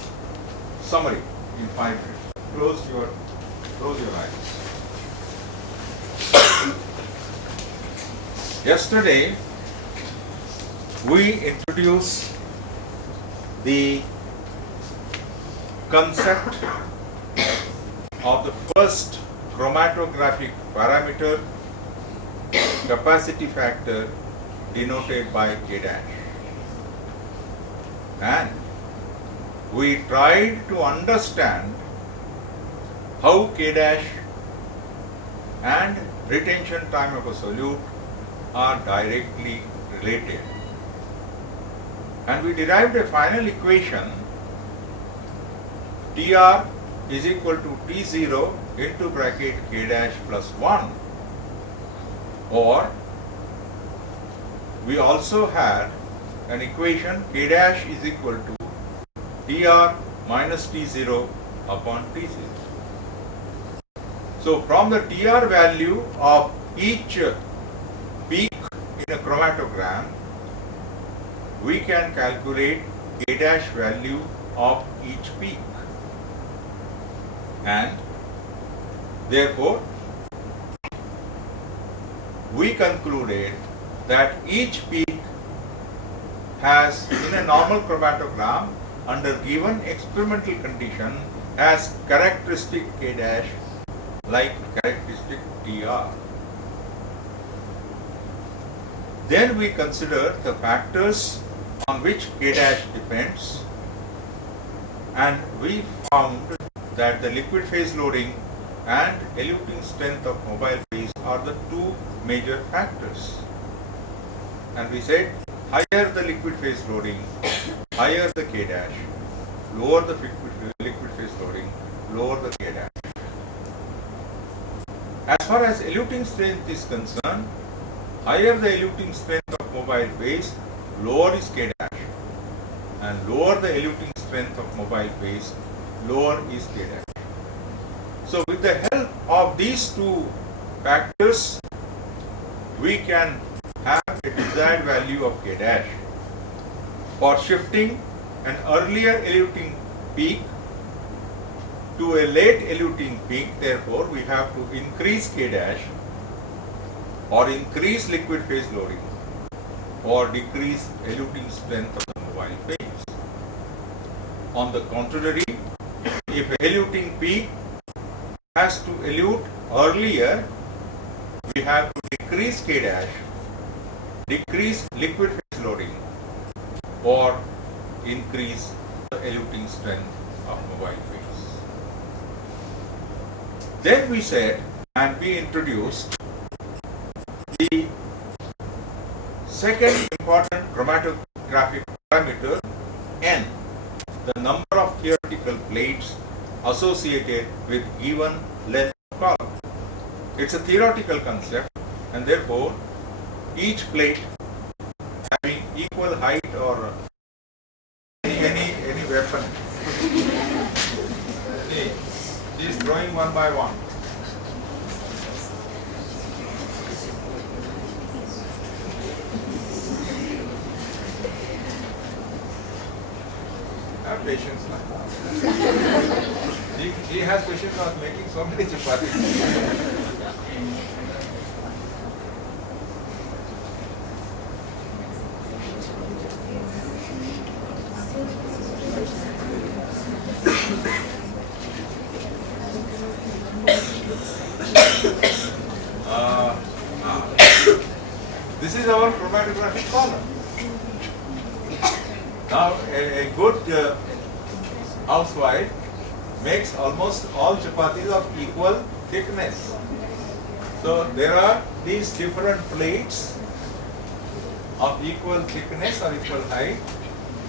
Summary. in 5 minutes. Close your eyes. Yesterday, we introduced the concept of the first chromatographic parameter, capacity factor, denoted by K dash. And we tried to understand how K dash and retention time of a solute are directly related. And we derived a final equation, Tr is equal to T0 into bracket K dash plus 1, or we also had an equation K dash is equal to Tr minus T0 upon T0. So from the Tr value of each peak in a chromatogram, we can calculate K dash value of each peak. And therefore, we concluded that each peak has, in a normal chromatogram, under given experimental condition, has characteristic K dash like characteristic Tr. Then we consider the factors on which K dash depends, and we found that the liquid phase loading and eluting strength of mobile phase are the two major factors. And we said, higher the liquid phase loading, higher the K dash, lower the liquid phase loading, lower the K dash. As far as eluting strength is concerned, higher the eluting strength of mobile phase, lower is K dash, and lower the eluting strength of mobile phase, lower is K dash. So with the help of these two factors, we can have a desired value of K dash. For shifting an earlier eluting peak to a late eluting peak, therefore, we have to increase K dash or increase liquid phase loading or decrease eluting strength of the mobile phase. On the contrary, if eluting peak has to elute earlier, we have to decrease K dash, decrease liquid phase loading, or increase the eluting strength of mobile phase. Then we said, and we introduced the second important chromatographic parameter, N, the number of theoretical plates associated with given length of column. It's a theoretical concept, and therefore each plate having equal height or any weapon. See, she is throwing one by one. Have patience now. She has patience on making so many chapatis. This is our chromatographic column. Now, a good housewife makes almost all chapatis of equal thickness. So there are these different plates of equal thickness or equal height,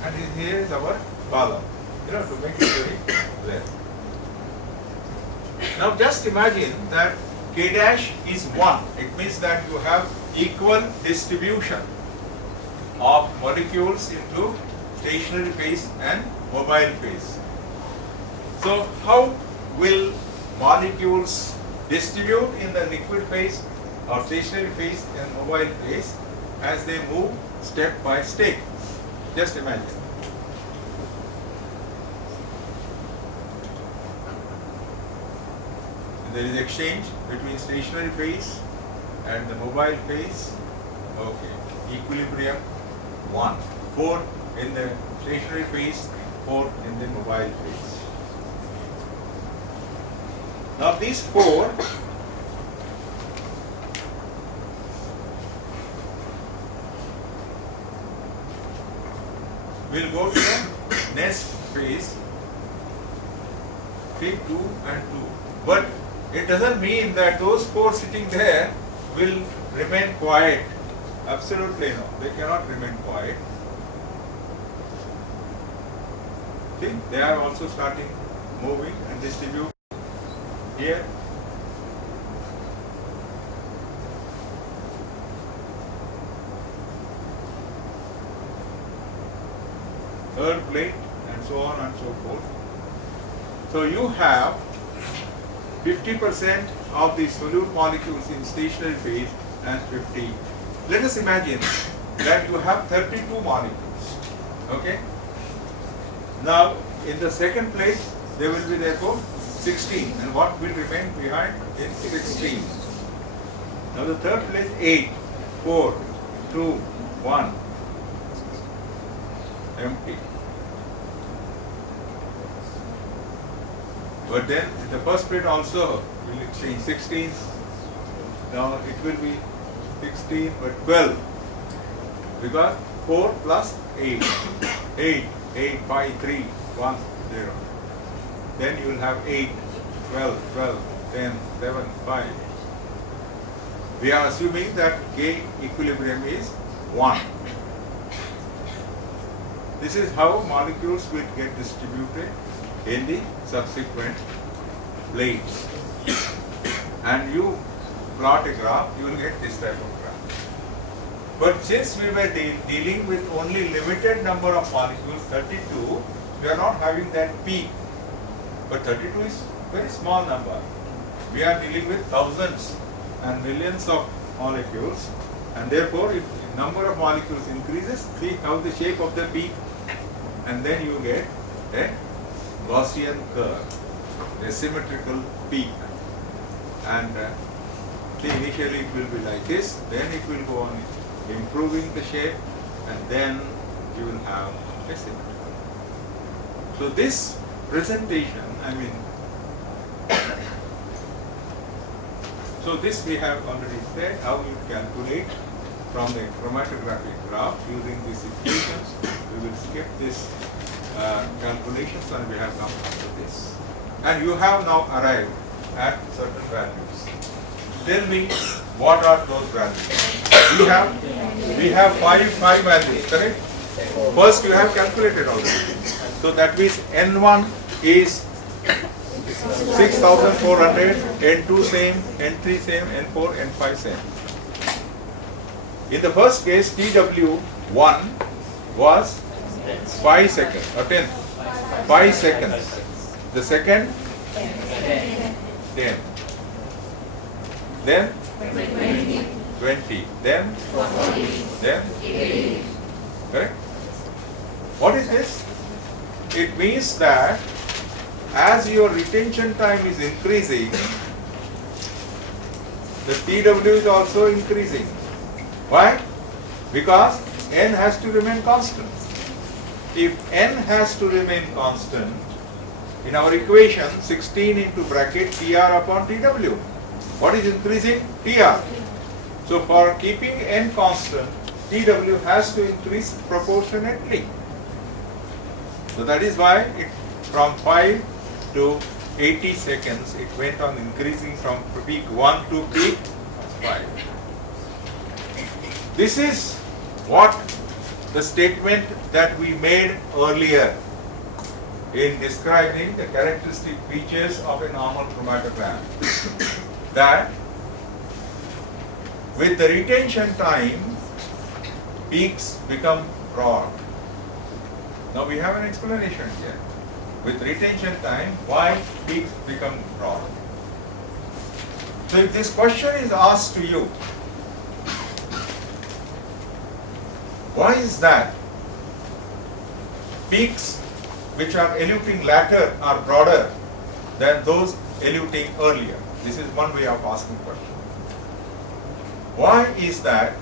and here is our column, to make it very clear. Now just imagine that K dash is 1. It means that you have equal distribution of molecules into stationary phase and mobile phase. So how will molecules distribute in the liquid phase or stationary phase and mobile phase as they move step by step? Just imagine. there is exchange between stationary phase and the mobile phase. Okay, equilibrium 1. 4 in the stationary phase, 4 in the mobile phase. Now these 4 will go to the next phase, 3, 2 and 2. But it doesn't mean that those 4 sitting there will remain quiet. Absolutely no, they cannot remain quiet. See, they are also starting moving and distribute here. Third plate and so on and so forth. So you have 50% of the solute molecules in stationary phase and 50. Let us imagine that you have 32 molecules. Okay? Now in the second plate there will be therefore 16, and what will remain behind is 16. Now the third plate 8, 4, 2, 1. Empty. But then in the first plate also will exchange 16. Now it will be 16 but 12 because 4 plus 8. 8, 8, 5, 3, 1, 0. Then you will have 8, 12, 12, 10, 7, 5. We are assuming that K equilibrium is 1. This is how molecules will get distributed in the subsequent plates. And you plot a graph, you will get this type of graph. But since we were dealing with only limited number of molecules, 32, we are not having that peak. But 32 is very small number. We are dealing with thousands and millions of molecules, and therefore if the number of molecules increases, see how the shape of the peak, and then you get a Gaussian curve, a symmetrical peak. And see, initially it will be like this, then it will go on improving the shape, and then you will have a symmetrical. So this presentation, so this we have already said how you calculate from the chromatography graph using these equations. We will skip this calculations and we have come to this. And you have now arrived at certain values. Tell me what are those values? We have five values, correct? First you have calculated already. So that means N1 is 6400, N2 same, N3 same, N4, N5 same. In the first case, TW1 was 5 seconds, or 10. 5 seconds. The second, 10. Then 20. Then correct? What is this? It means that as your retention time is increasing, the TW is also increasing. Why? Because N has to remain constant. If N has to remain constant, in our equation 16 into bracket TR upon TW. What is increasing? TR. So for keeping N constant, TW has to increase proportionately. So that is why it from 5 to 80 seconds it went on increasing from peak 1 to peak 5. This is what the statement that we made earlier in describing the characteristic features of a normal chromatogram. That with the retention time, peaks become broad. Now we have an explanation here. With retention time, why peaks become broad? So if this question is asked to you, why is that peaks which are eluting later are broader than those eluting earlier? This is one way of asking question. Why is that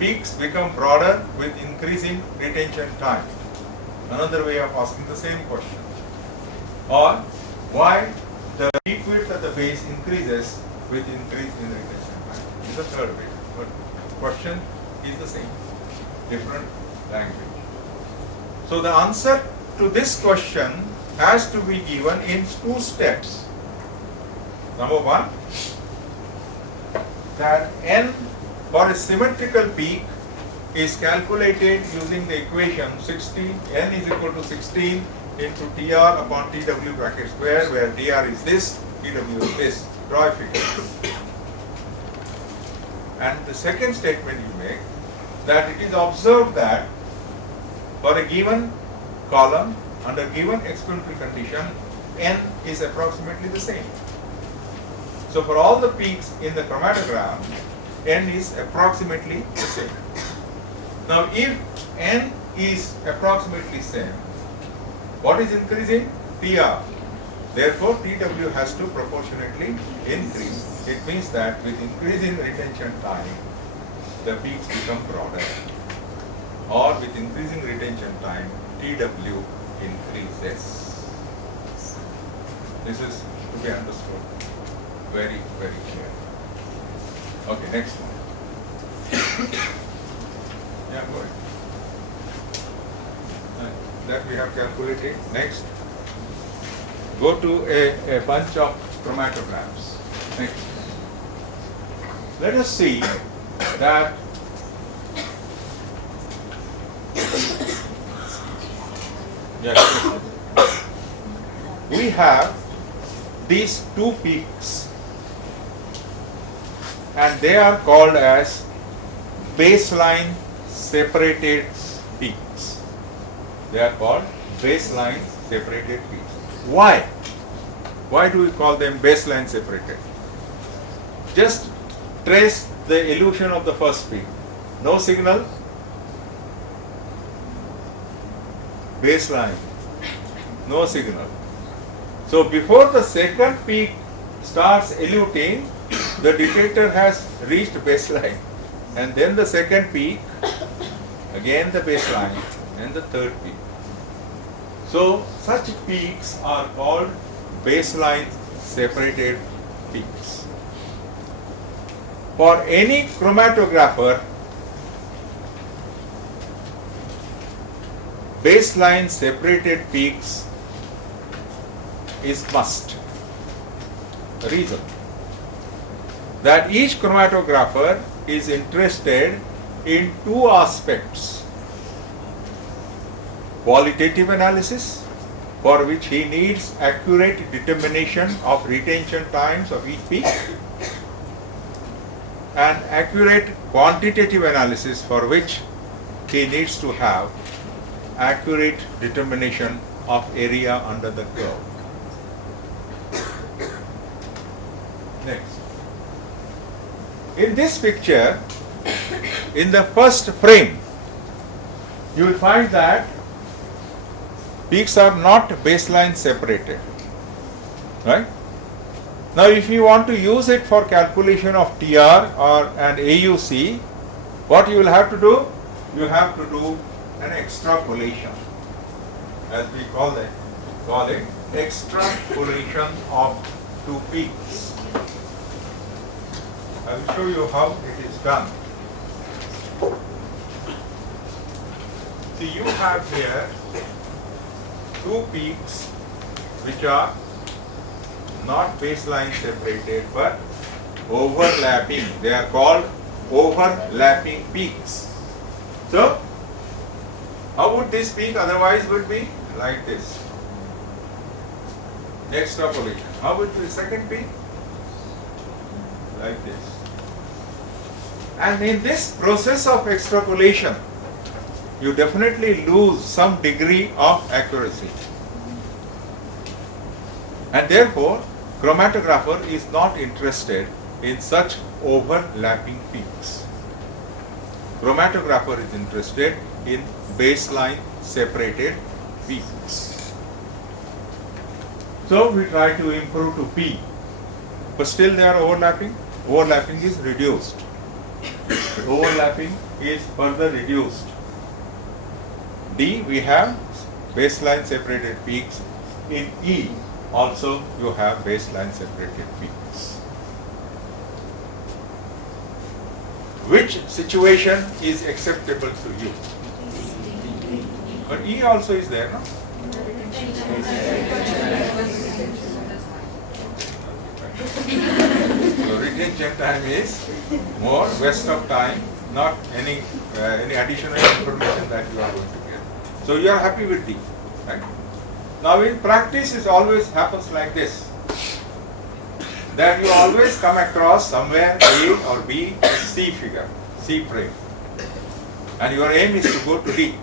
peaks become broader with increasing retention time? Another way of asking the same question. Or why the peak width at the base increases with increase in retention time? This is the third way. But question is the same, different language. So the answer to this question has to be given in two steps. Number one, that n for a symmetrical peak is calculated using the equation 16, n is equal to 16 into Tr upon Tw bracket square, where Dr is this, Tw is this. Draw a figure. And the second statement you make, that it is observed that for a given column under given experimental condition, n is approximately the same. So for all the peaks in the chromatogram, n is approximately the same. Now if n is approximately same, what is increasing? Tr. Therefore Tw has to proportionately increase. It means that with increasing retention time, the peaks become broader. Or with increasing retention time, Tw increases. This is to be understood very, very clear. Okay, next one. Yeah, go ahead. That we have calculated. Next, go to a bunch of chromatograms. Next. Let us see that we have these two peaks, and they are called as baseline separated peaks. They are called baseline separated peaks. Why? Why do we call them baseline separated? Just trace the illusion of the first peak. No signal, baseline, no signal. So before the second peak starts eluting, the detector has reached baseline, and then the second peak, again the baseline, and the third peak. So such peaks are called baseline separated peaks. For any chromatographer, baseline separated peaks is must. The reason that each chromatographer is interested in two aspects: qualitative analysis, for which he needs accurate determination of retention times of each peak, and accurate quantitative analysis, for which he needs to have accurate determination of area under the curve. Next. In this picture, in the first frame, you will find that peaks are not baseline separated. Right? Now, if you want to use it for calculation of TR or an AUC, what you will have to do? You have to do an extrapolation, as we call it extrapolation of two peaks. I will show you how it is done. See, you have here two peaks which are not baseline separated but overlapping. They are called overlapping peaks. So, how would this peak otherwise would be? Like this. Extrapolation. How would the second peak? Like this. And in this process of extrapolation, you definitely lose some degree of accuracy. And therefore, chromatographer is not interested in such overlapping peaks. Chromatographer is interested in baseline separated peaks. So we try to improve to P. but still they are overlapping. Overlapping is reduced. Overlapping is further reduced. D, we have baseline separated peaks. In E, also you have baseline separated peaks. Which situation is acceptable to you? But E also is there, no? So retention time is more, waste of time, not any additional information that you are going to get. So you are happy with D, right? Now in practice it always happens like this, that you always come across somewhere A or B C figure, C frame, and your aim is to go to D.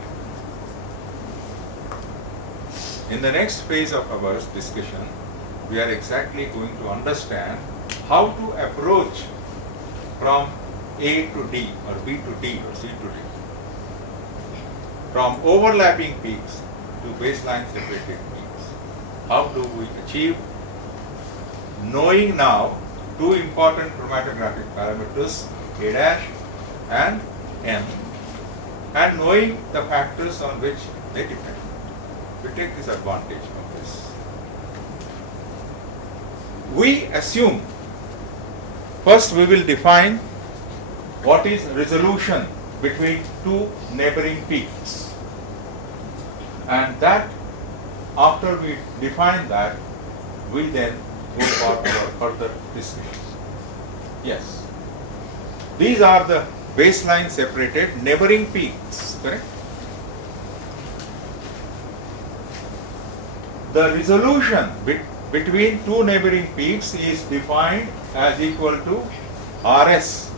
In the next phase of our discussion, we are exactly going to understand how to approach from A to D or B to D or C to D, from overlapping peaks to baseline separated peaks. How do we achieve? Knowing now two important chromatographic parameters, A dash and M, and knowing the factors on which they depend. We take this advantage of this. We assume, first we will define what is resolution between two neighboring peaks, and that after we define that, we then go for our further discussion. Yes, these are the baseline separated neighboring peaks, correct? The resolution between two neighboring peaks is defined as equal to RS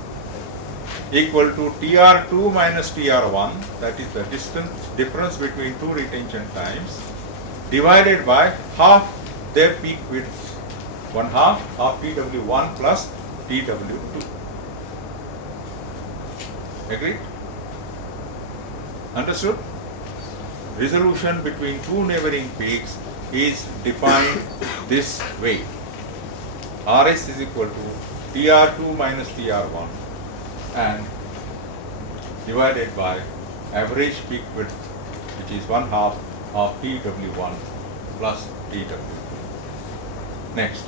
equal to TR2 minus TR1, that is the difference between two retention times, divided by half their peak width, 1/2 of TW1 plus TW2. Agreed? Understood? Resolution between two neighboring peaks is defined this way. RS is equal to TR2 minus TR1 and divided by average peak width, which is 1/2 of TW1 plus TW. Next.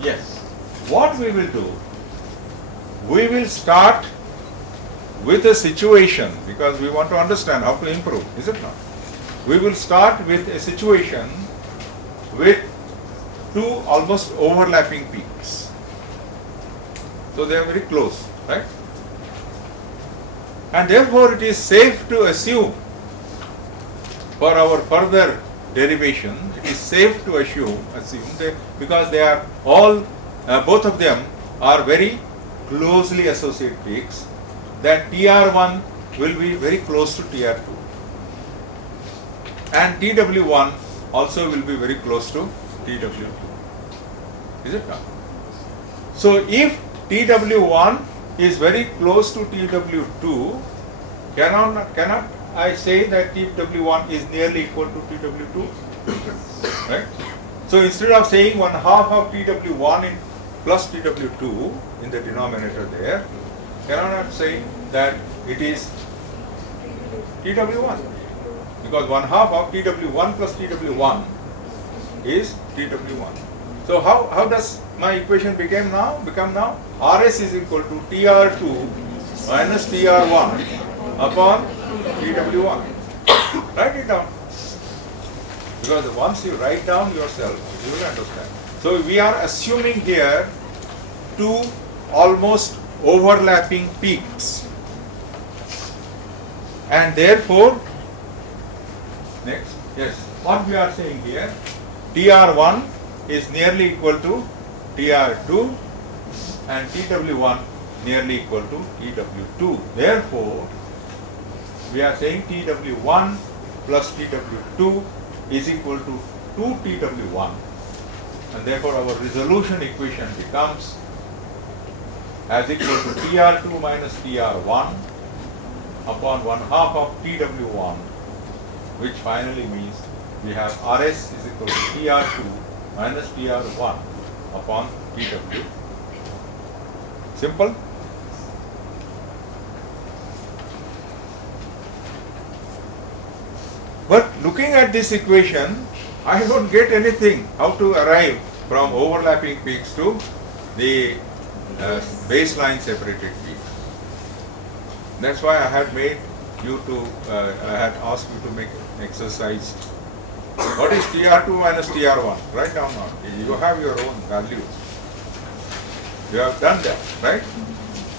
Yes. What we will do, we will start with a situation, because we want to understand how to improve, is it not? We will start with a situation with two almost overlapping peaks. So they are very close, right? And therefore it is safe to assume, for our further derivation, it is safe to assume that because they are all, both of them are very closely associated peaks, that TR1 will be very close to TR2 and TW1 also will be very close to TW2. Is it not? So if TW1 is very close to TW2, cannot I say that TW1 is nearly equal to TW2? Right? So instead of saying 1/2 of TW1 plus TW2 in the denominator there, cannot say that it is TW1, because 1/2 of TW1 plus TW1 is TW1. So how does my equation become now? RS is equal to TR2 minus TR1 upon TW1. Write it down, because once you write down yourself, you will understand. So we are assuming here two almost overlapping peaks, and therefore, next, yes, what we are saying here, TR1 is nearly equal to TR2 and TW1 nearly equal to TW2. Therefore, we are saying TW1 plus TW2 is equal to 2 TW1, and therefore our resolution equation becomes as equal to TR2 minus TR1 upon 1/2 of TW1, which finally means we have Rs is equal to Tr2 minus Tr1 upon Tw. Simple? But looking at this equation, I don't get anything how to arrive from overlapping peaks to the baseline separated peak. That's why I had made you to, I had asked you to make an exercise. What is Tr2 minus Tr1? Write down now. You have your own values. You have done that, right?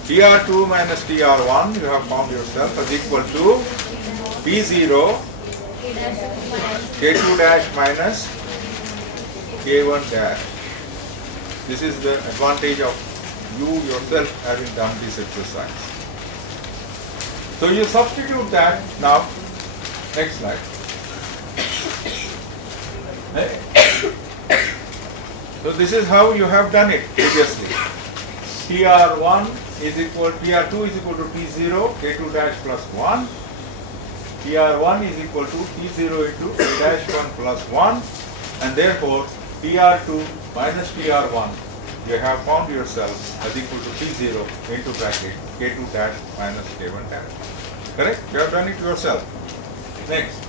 Tr2 minus Tr1, you have found yourself as equal to P0 K2 dash minus K1 dash. This is the advantage of you yourself having done this exercise. So you substitute that now. Next slide. So this is how you have done it previously. Tr1 is equal, Tr2 is equal to T0 K2 dash plus 1. Tr1 is equal to T0 into K dash 1 plus 1, and therefore Tr2 minus Tr1, you have found yourself as equal to T0 into bracket K2 dash minus K1 dash. Correct? You have done it yourself. Next.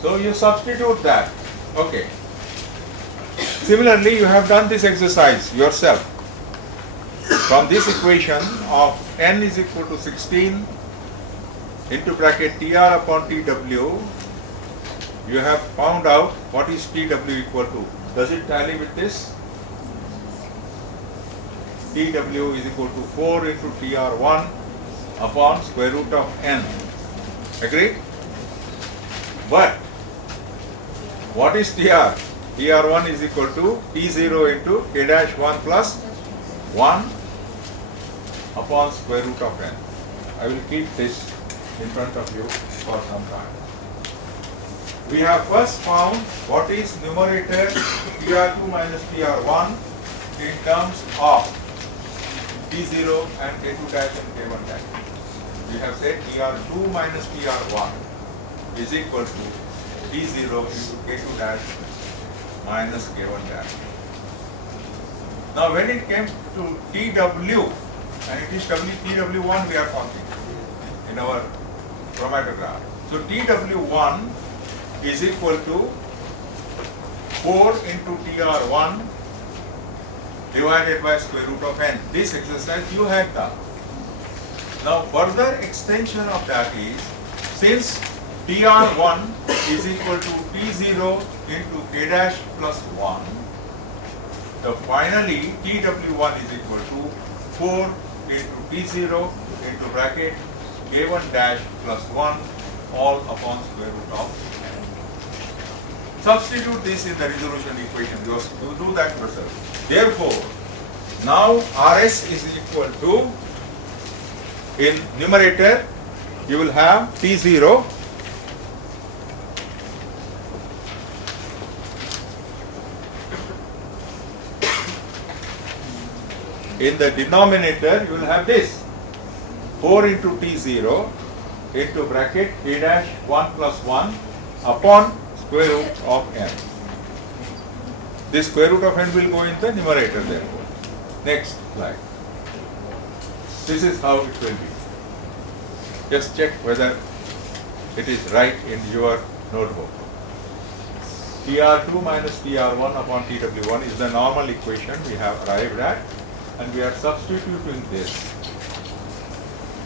So you substitute that. Okay. Similarly, you have done this exercise yourself. From this equation of n is equal to 16 into bracket Tr upon Tw, you have found out what is Tw equal to. Does it tally with this? Tw is equal to 4 into Tr1 upon square root of n. Agree? But what is Tr? Tr1 is equal to T0 into K dash 1 plus 1 upon square root of n. I will keep this in front of you for some time. We have first found what is numerator Tr2 minus Tr1 in terms of T0 and K2 dash and K1 dash. We have said Tr2 minus Tr1 is equal to T0 into K2 dash minus K1 dash. Now when it came to Tw, and it is Tw1 we are talking in our chromatograph. So Tw1 is equal to 4 into Tr1 divided by square root of n. This exercise you had done. Now further extension of that is, since Tr1 is equal to T0 into K dash plus 1, so finally Tw1 is equal to 4 into T0 into bracket K1 dash plus 1 all upon square root of n. Substitute this in the resolution equation. You do that yourself. Therefore, now Rs is equal to, in numerator you will have T0 in the denominator you will have this 4 into T0 into bracket K dash 1 plus 1 upon square root of n. This square root of n will go in the numerator therefore. Next slide. This is how it will be. Just check whether it is right in your notebook. Tr2 minus Tr1 upon Tw1 is the normal equation we have arrived at, and we are substituting this.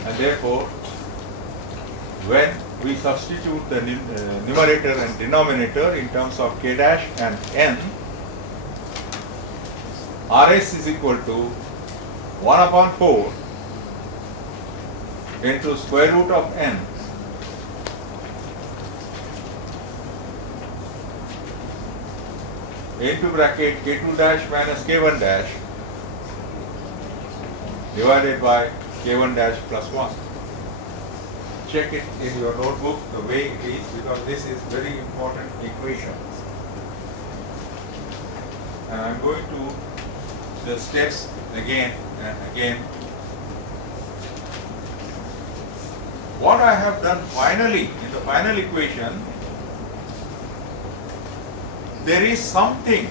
And therefore, when we substitute the numerator and denominator in terms of K dash and n, Rs is equal to 1 upon 4 into square root of n into bracket K2 dash minus K1 dash divided by K1 dash plus 1. Check it in your notebook the way it is, because this is very important equation. And I am going to the steps again and again. What I have done finally in the final equation there is something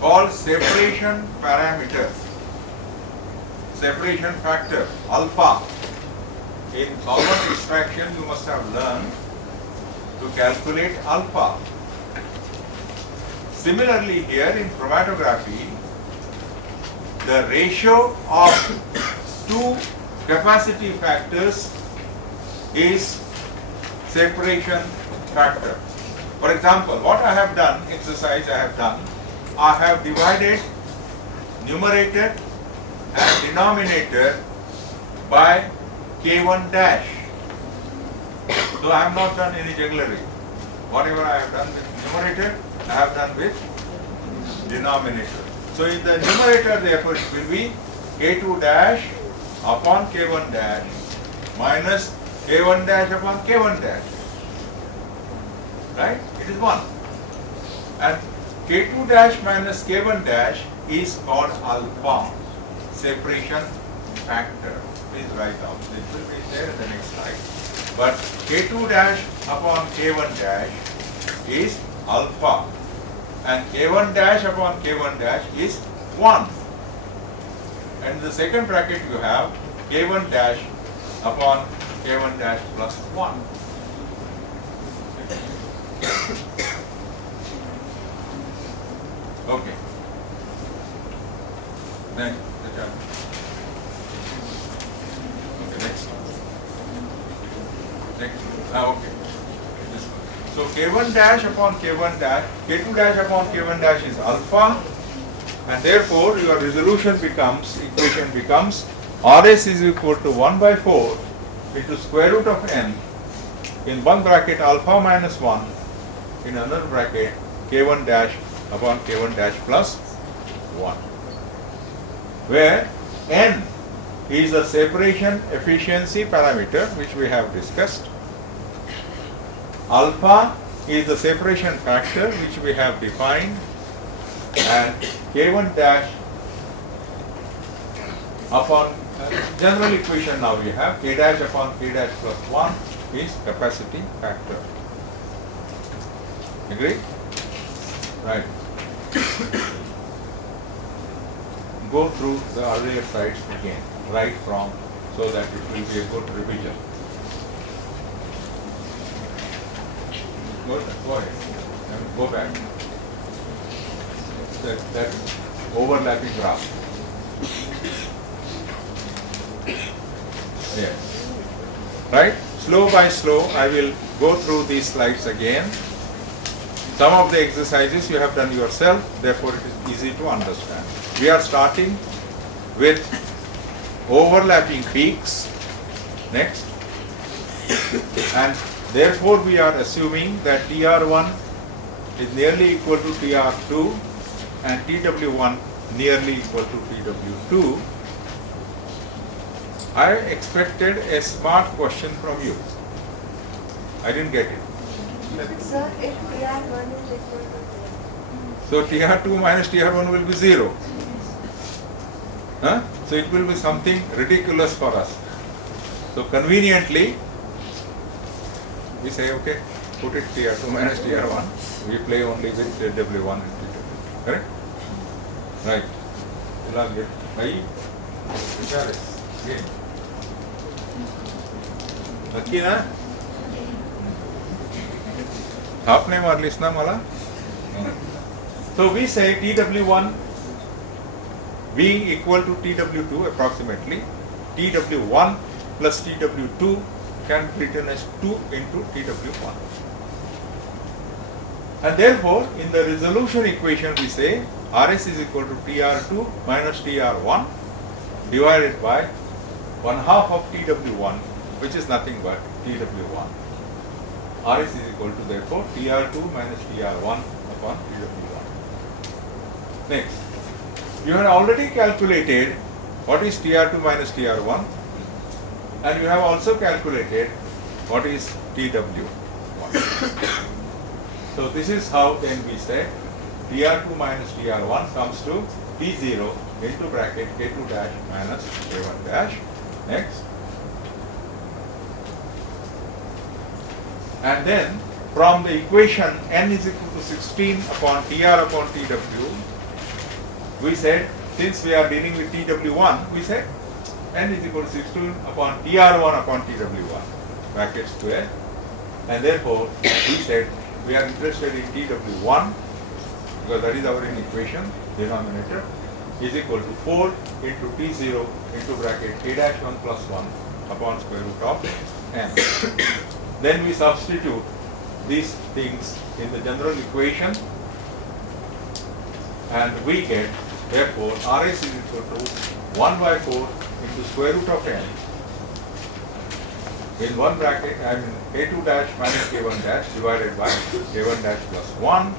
called separation parameter, separation factor, alpha. In solvent extraction, you must have learned to calculate alpha. Similarly, here in chromatography, the ratio of two capacity factors is separation factor. For example, what I have done, exercise I have done, I have divided numerator and denominator by K1 dash. So I have not done any jugglery. Whatever I have done with numerator, I have done with denominator. So in the numerator, therefore, it will be K2 dash upon K1 dash minus K1 dash upon K1 dash. Right? It is 1. And K2 dash minus K1 dash is called alpha, separation factor. Please write down. This will be there in the next slide. But K2 dash upon K1 dash is alpha. And K1 dash upon K1 dash is 1. And in the second bracket you have K1 dash upon K1 dash plus 1. Okay. Next. Okay, next. Next. Okay. This one. So K1 dash upon K1 dash, K2 dash upon K1 dash is alpha, and therefore your resolution becomes, equation becomes RS is equal to 1 by 4 into square root of n in one bracket alpha minus 1, in another bracket K1 dash upon K1 dash plus 1, where n is the separation efficiency parameter which we have discussed. Alpha is the separation factor which we have defined, and K1 dash upon general equation now we have K dash upon K dash plus 1 is capacity factor. Agree? Right. Go through the earlier slides again, right from, so that it will be a good revision. Go ahead. Go back. That overlapping graph. Yes. Right? Slow by slow, I will go through these slides again. Some of the exercises you have done yourself, therefore it is easy to understand. We are starting with overlapping peaks. Next. And therefore we are assuming that TR1 is nearly equal to TR2 and TW1 nearly equal to TW2. I expected a smart question from you. I didn't get it. Sir, if TR1 is equal to So TR2 minus TR1 will be 0. Huh? So it will be something ridiculous for us. So conveniently, we say, okay, put it TR2 minus TR1. We play only with W1 and TW. Correct? Right. नक्की ना आपने मारलीस ना मला so we say TW1 being equal to TW2 approximately, TW1 plus TW2 can be written as 2 into TW1, and therefore in the resolution equation we say RS is equal to TR2 minus TR1 divided by 1/2 of TW1, which is nothing but TW1. RS is equal to therefore TR2 minus TR1 upon TW1. Next, you have already calculated what is TR2 minus TR1, and you have also calculated what is TW1. So this is how then we say TR2 minus TR1 comes to T0 into bracket K2 dash minus K1 dash. Next. And then from the equation n is equal to 16 upon Tr upon Tw, we said, since we are dealing with Tw1, we said n is equal to 16 upon Tr1 upon Tw1, bracket square, and therefore we said we are interested in Tw1 because that is our in equation, denominator, is equal to 4 into T0 into bracket K-1 plus 1 upon square root of n. Then we substitute these things in the general equation and we get, therefore, Rs is equal to 1 by 4 into square root of n in one bracket, I mean K2 dash minus K1 dash divided by K1 dash plus 1.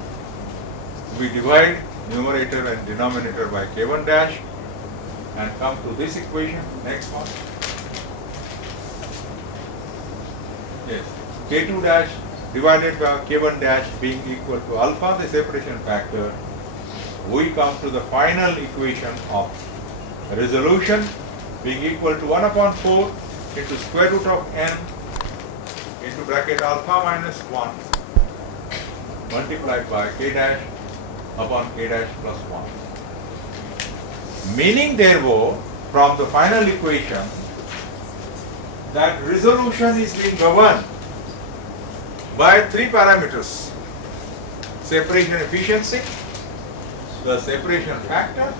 We divide numerator and denominator by K1 dash and come to this equation. Next one. Yes. K2 dash divided by K1 dash being equal to alpha, the separation factor, we come to the final equation of resolution being equal to 1 upon 4 into square root of n into bracket alpha minus 1 multiplied by K dash upon K dash plus 1. Meaning therefore, from the final equation, that resolution is being governed by three parameters: separation efficiency, the separation factor,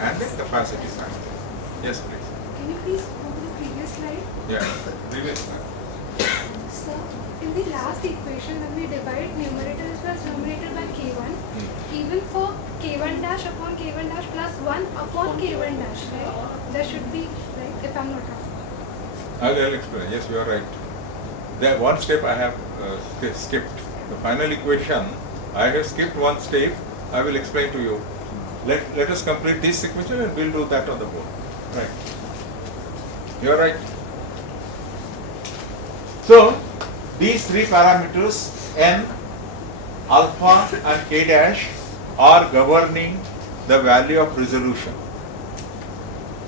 and the capacity factor. Yes, please. Can you please go to the previous slide? Yeah, previous slide. So, in the last equation, when we divide numerator as well as denominator by K1, even for K1 dash upon K1 dash plus 1 upon K1 dash, right? There should be, right, if I'm not wrong. I will explain. Yes, you are right. There one step I have skipped. The final equation, I have skipped one step. I will explain to you. Let us complete this equation and we'll do that on the board. Right. You are right. So, these three parameters, n, alpha and k dash, are governing the value of resolution.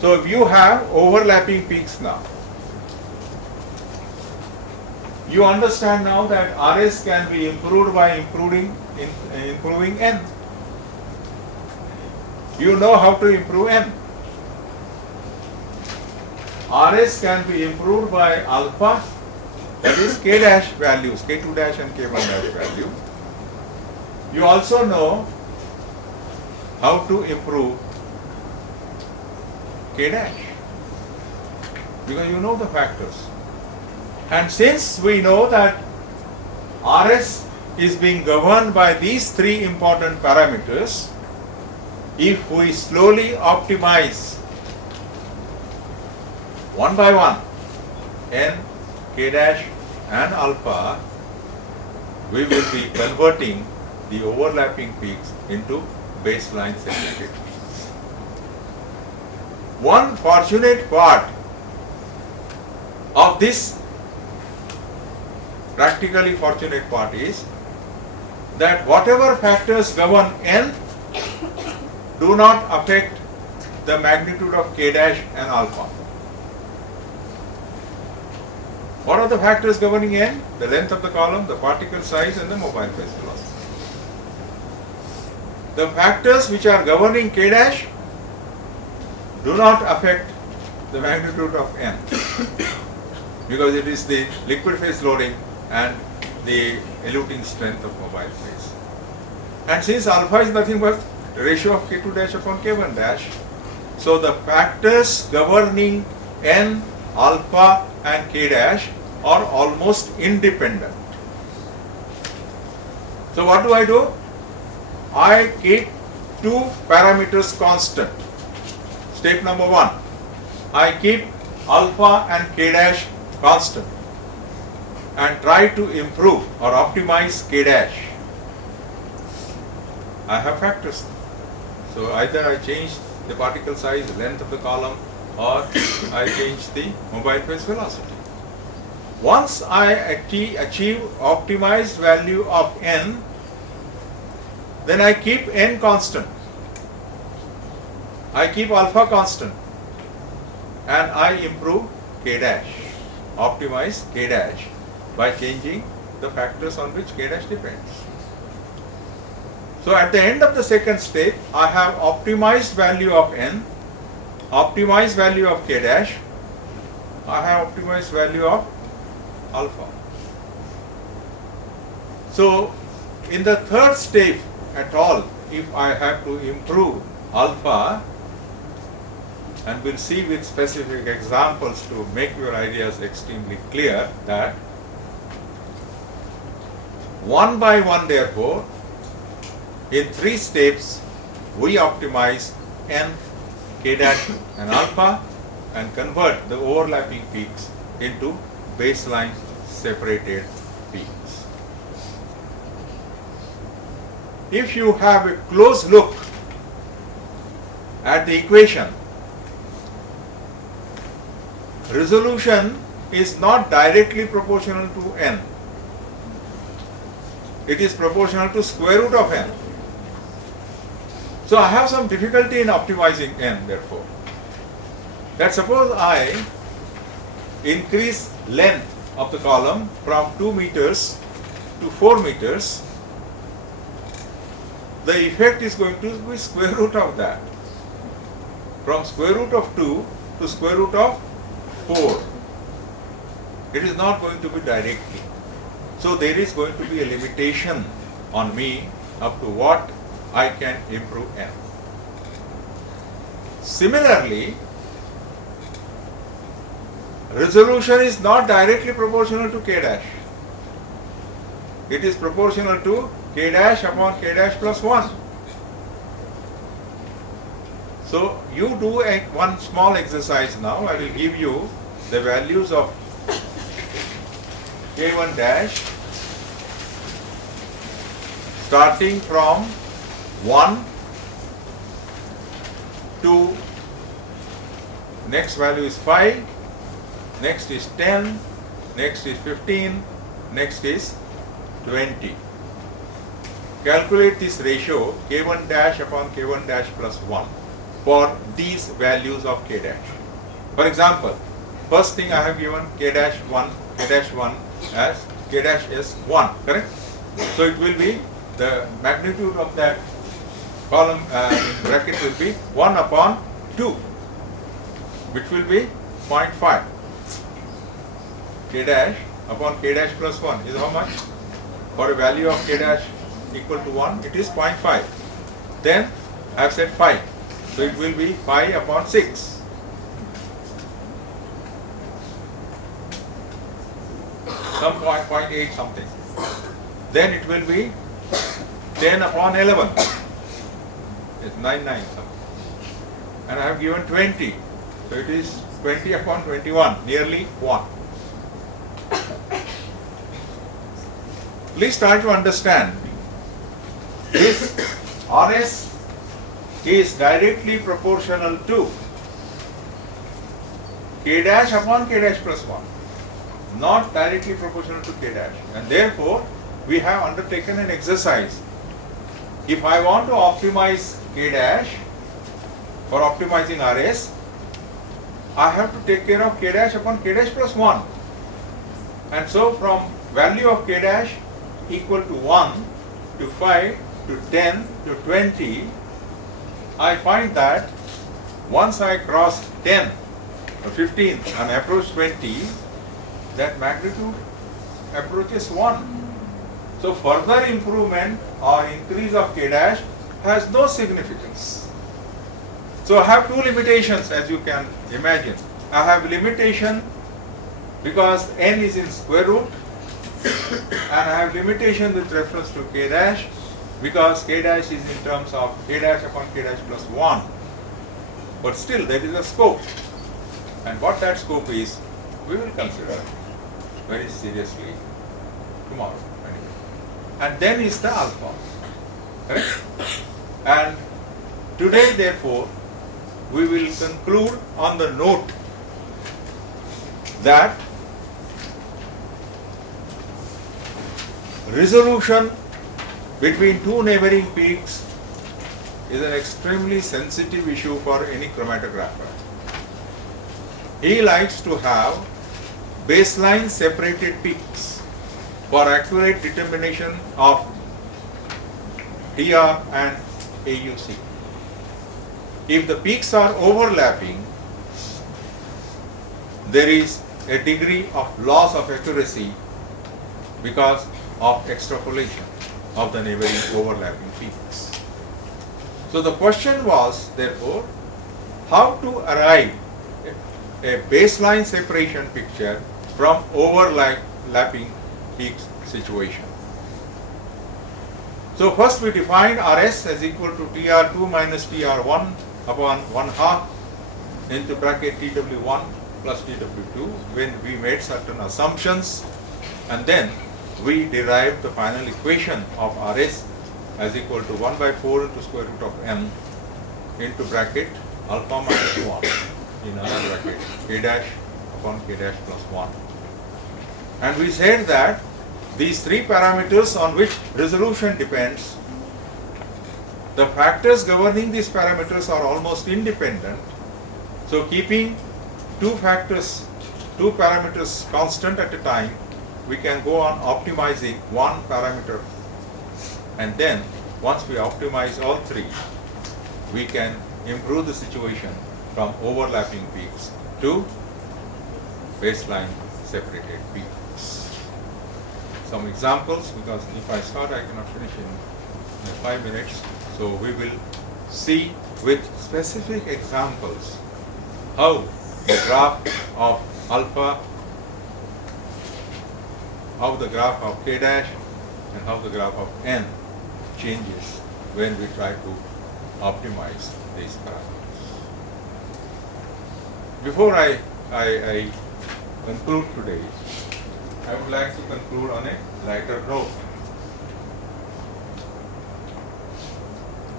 So, if you have overlapping peaks now, you understand now that Rs can be improved by improving n. You know how to improve n. Rs can be improved by alpha, that is k dash values, k2 dash and k1 dash value. You also know how to improve k dash because you know the factors. And since we know that Rs is being governed by these three important parameters, if we slowly optimize one by one n, k dash and alpha, we will be converting the overlapping peaks into baseline separated peaks. One fortunate part of this practically fortunate part is that whatever factors govern n do not affect the magnitude of k dash and alpha. What are the factors governing n? The length of the column, the particle size, and the mobile phase velocity. The factors which are governing k dash do not affect the magnitude of n because it is the liquid phase loading and the eluting strength of mobile phase. And since alpha is nothing but the ratio of k2 dash upon k1 dash, so the factors governing n, alpha and k dash are almost independent. So what do? I keep two parameters constant. Step number 1, I keep alpha and k dash constant and try to improve or optimize k dash. I have factors. So either I change the particle size, length of the column, or I change the mobile phase velocity. Once I achieve optimized value of n, then I keep n constant. I keep alpha constant and I improve k dash, optimize k dash by changing the factors on which K dash depends. So at the end of the second step, I have optimized value of n, optimized value of K dash, I have optimized value of alpha. So in the third step at all, if I have to improve alpha, and we'll see with specific examples to make your ideas extremely clear, that one by one therefore, in 3 steps, we optimize n, K dash and alpha and convert the overlapping peaks into baseline separated peaks. If you have a close look at the equation, resolution is not directly proportional to n. It is proportional to square root of n. So I have some difficulty in optimizing n therefore. That suppose I increase length of the column from 2 meters to 4 meters, the effect is going to be square root of that. From square root of 2 to square root of 4. It is not going to be directly. So there is going to be a limitation on me up to what I can improve n. Similarly, resolution is not directly proportional to K dash. It is proportional to K dash upon K dash plus 1. So you do one small exercise now. I will give you the values of K1 dash starting from 1 to next value is 5, next is 10, next is 15, next is 20. Calculate this ratio K1 dash upon K1 dash plus 1 for these values of K dash. For example, first thing I have given K dash 1 as K dash is 1, correct? So it will be the magnitude of that column bracket will be 1 upon 2, which will be 0.5. K dash upon K dash plus 1 is how much? For a value of K dash equal to 1, it is 0.5. Then I have said 5. So it will be 5 upon 6. Some 0.8 something. Then it will be 10 upon 11. It's 99 something. And I have given 20. So it is 20 upon 21, nearly 1. Please try to understand. This RS is directly proportional to K dash upon K dash plus 1, not directly proportional to K dash. And therefore, we have undertaken an exercise. If I want to optimize K dash for optimizing RS, I have to take care of K dash upon K dash plus 1. And so from value of K dash equal to 1 to 5 to 10 to 20, I find that once I cross 10 or 15 and approach 20, that magnitude approaches 1. So further improvement or increase of K dash has no significance. So I have 2 limitations, as you can imagine. I have limitation because n is in square root, and I have limitation with reference to K dash because K dash is in terms of K dash upon K dash plus 1. But still there is a scope, and what that scope is, we will consider very seriously tomorrow. And then is the alpha. Correct? And today therefore we will conclude on the note that resolution between 2 neighboring peaks is an extremely sensitive issue for any chromatographer. He likes to have baseline separated peaks. for accurate determination of TR and AUC. If the peaks are overlapping, there is a degree of loss of accuracy because of extrapolation of the neighboring overlapping peaks. So the question was, therefore, how to arrive a baseline separation picture from overlapping peaks situation. So first we define RS as equal to TR2 minus TR1 upon 1/2 into bracket TW1 plus TW2 when we made certain assumptions, and then we derived the final equation of RS as equal to 1/4 into square root of n into bracket alpha minus 1 in another bracket k dash upon k dash plus 1. And we said that these three parameters on which resolution depends, the factors governing these parameters are almost independent. So keeping two parameters constant at a time, we can go on optimizing one parameter, and then once we optimize all three, we can improve the situation from overlapping peaks to baseline separated peaks. Some examples, because if I start I cannot finish in 5 minutes, so we will see with specific examples how the graph of alpha, how the graph of k dash, and how the graph of n changes when we try to optimize these parameters. Before I conclude today, I would like to conclude on a lighter note.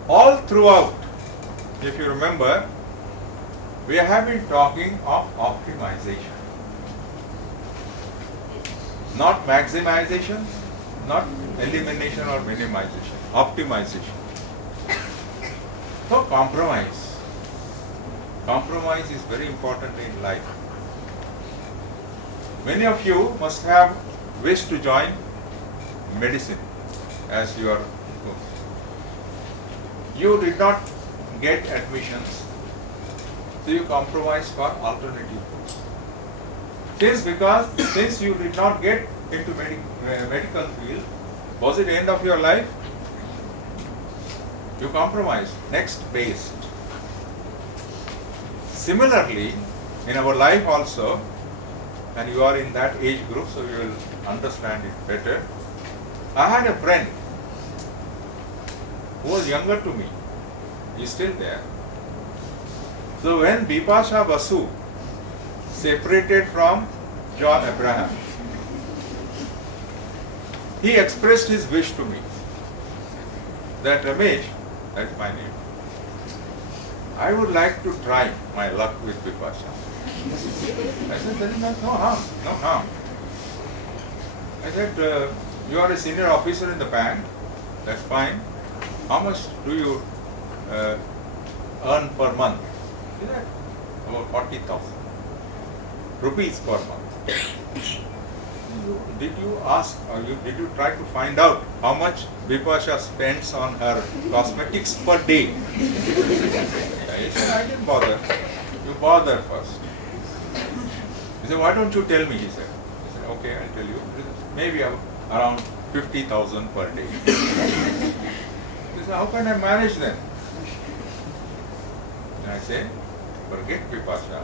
All throughout, if you remember, we have been talking of optimization. Not maximization, not elimination or minimization, optimization. So compromise. Compromise is very important in life. Many of you must have wished to join medicine as your course. You did not get admissions, so you compromised for alternative course. Since you did not get into medical field, was it the end of your life? You compromised. Next, based. Similarly, in our life also, and you are in that age group, so you will understand it better. I had a friend who was younger to me. He is still there. So when Bipasha Basu separated from John Abraham, he expressed his wish to me that Ramesh, that's my name, I would like to try my luck with Bipasha. I said, there is no harm. I said, you are a senior officer in the bank, that's fine. How much do you earn per month? He said, about 40,000 rupees per month. Did you ask, or did you try to find out how much Bipasha spends on her cosmetics per day? I said, I didn't bother. You bother first. He said, why don't you tell me? He said. I said, okay, I'll tell you. Maybe around 50,000 per day. He said, how can I manage then? And I said, forget Bipasha.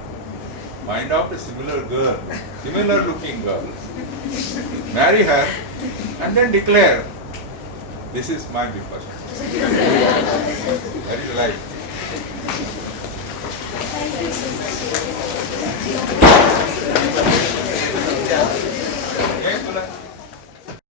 Find out a similar girl, similar looking girl. Marry her and then declare, this is my Bipasha.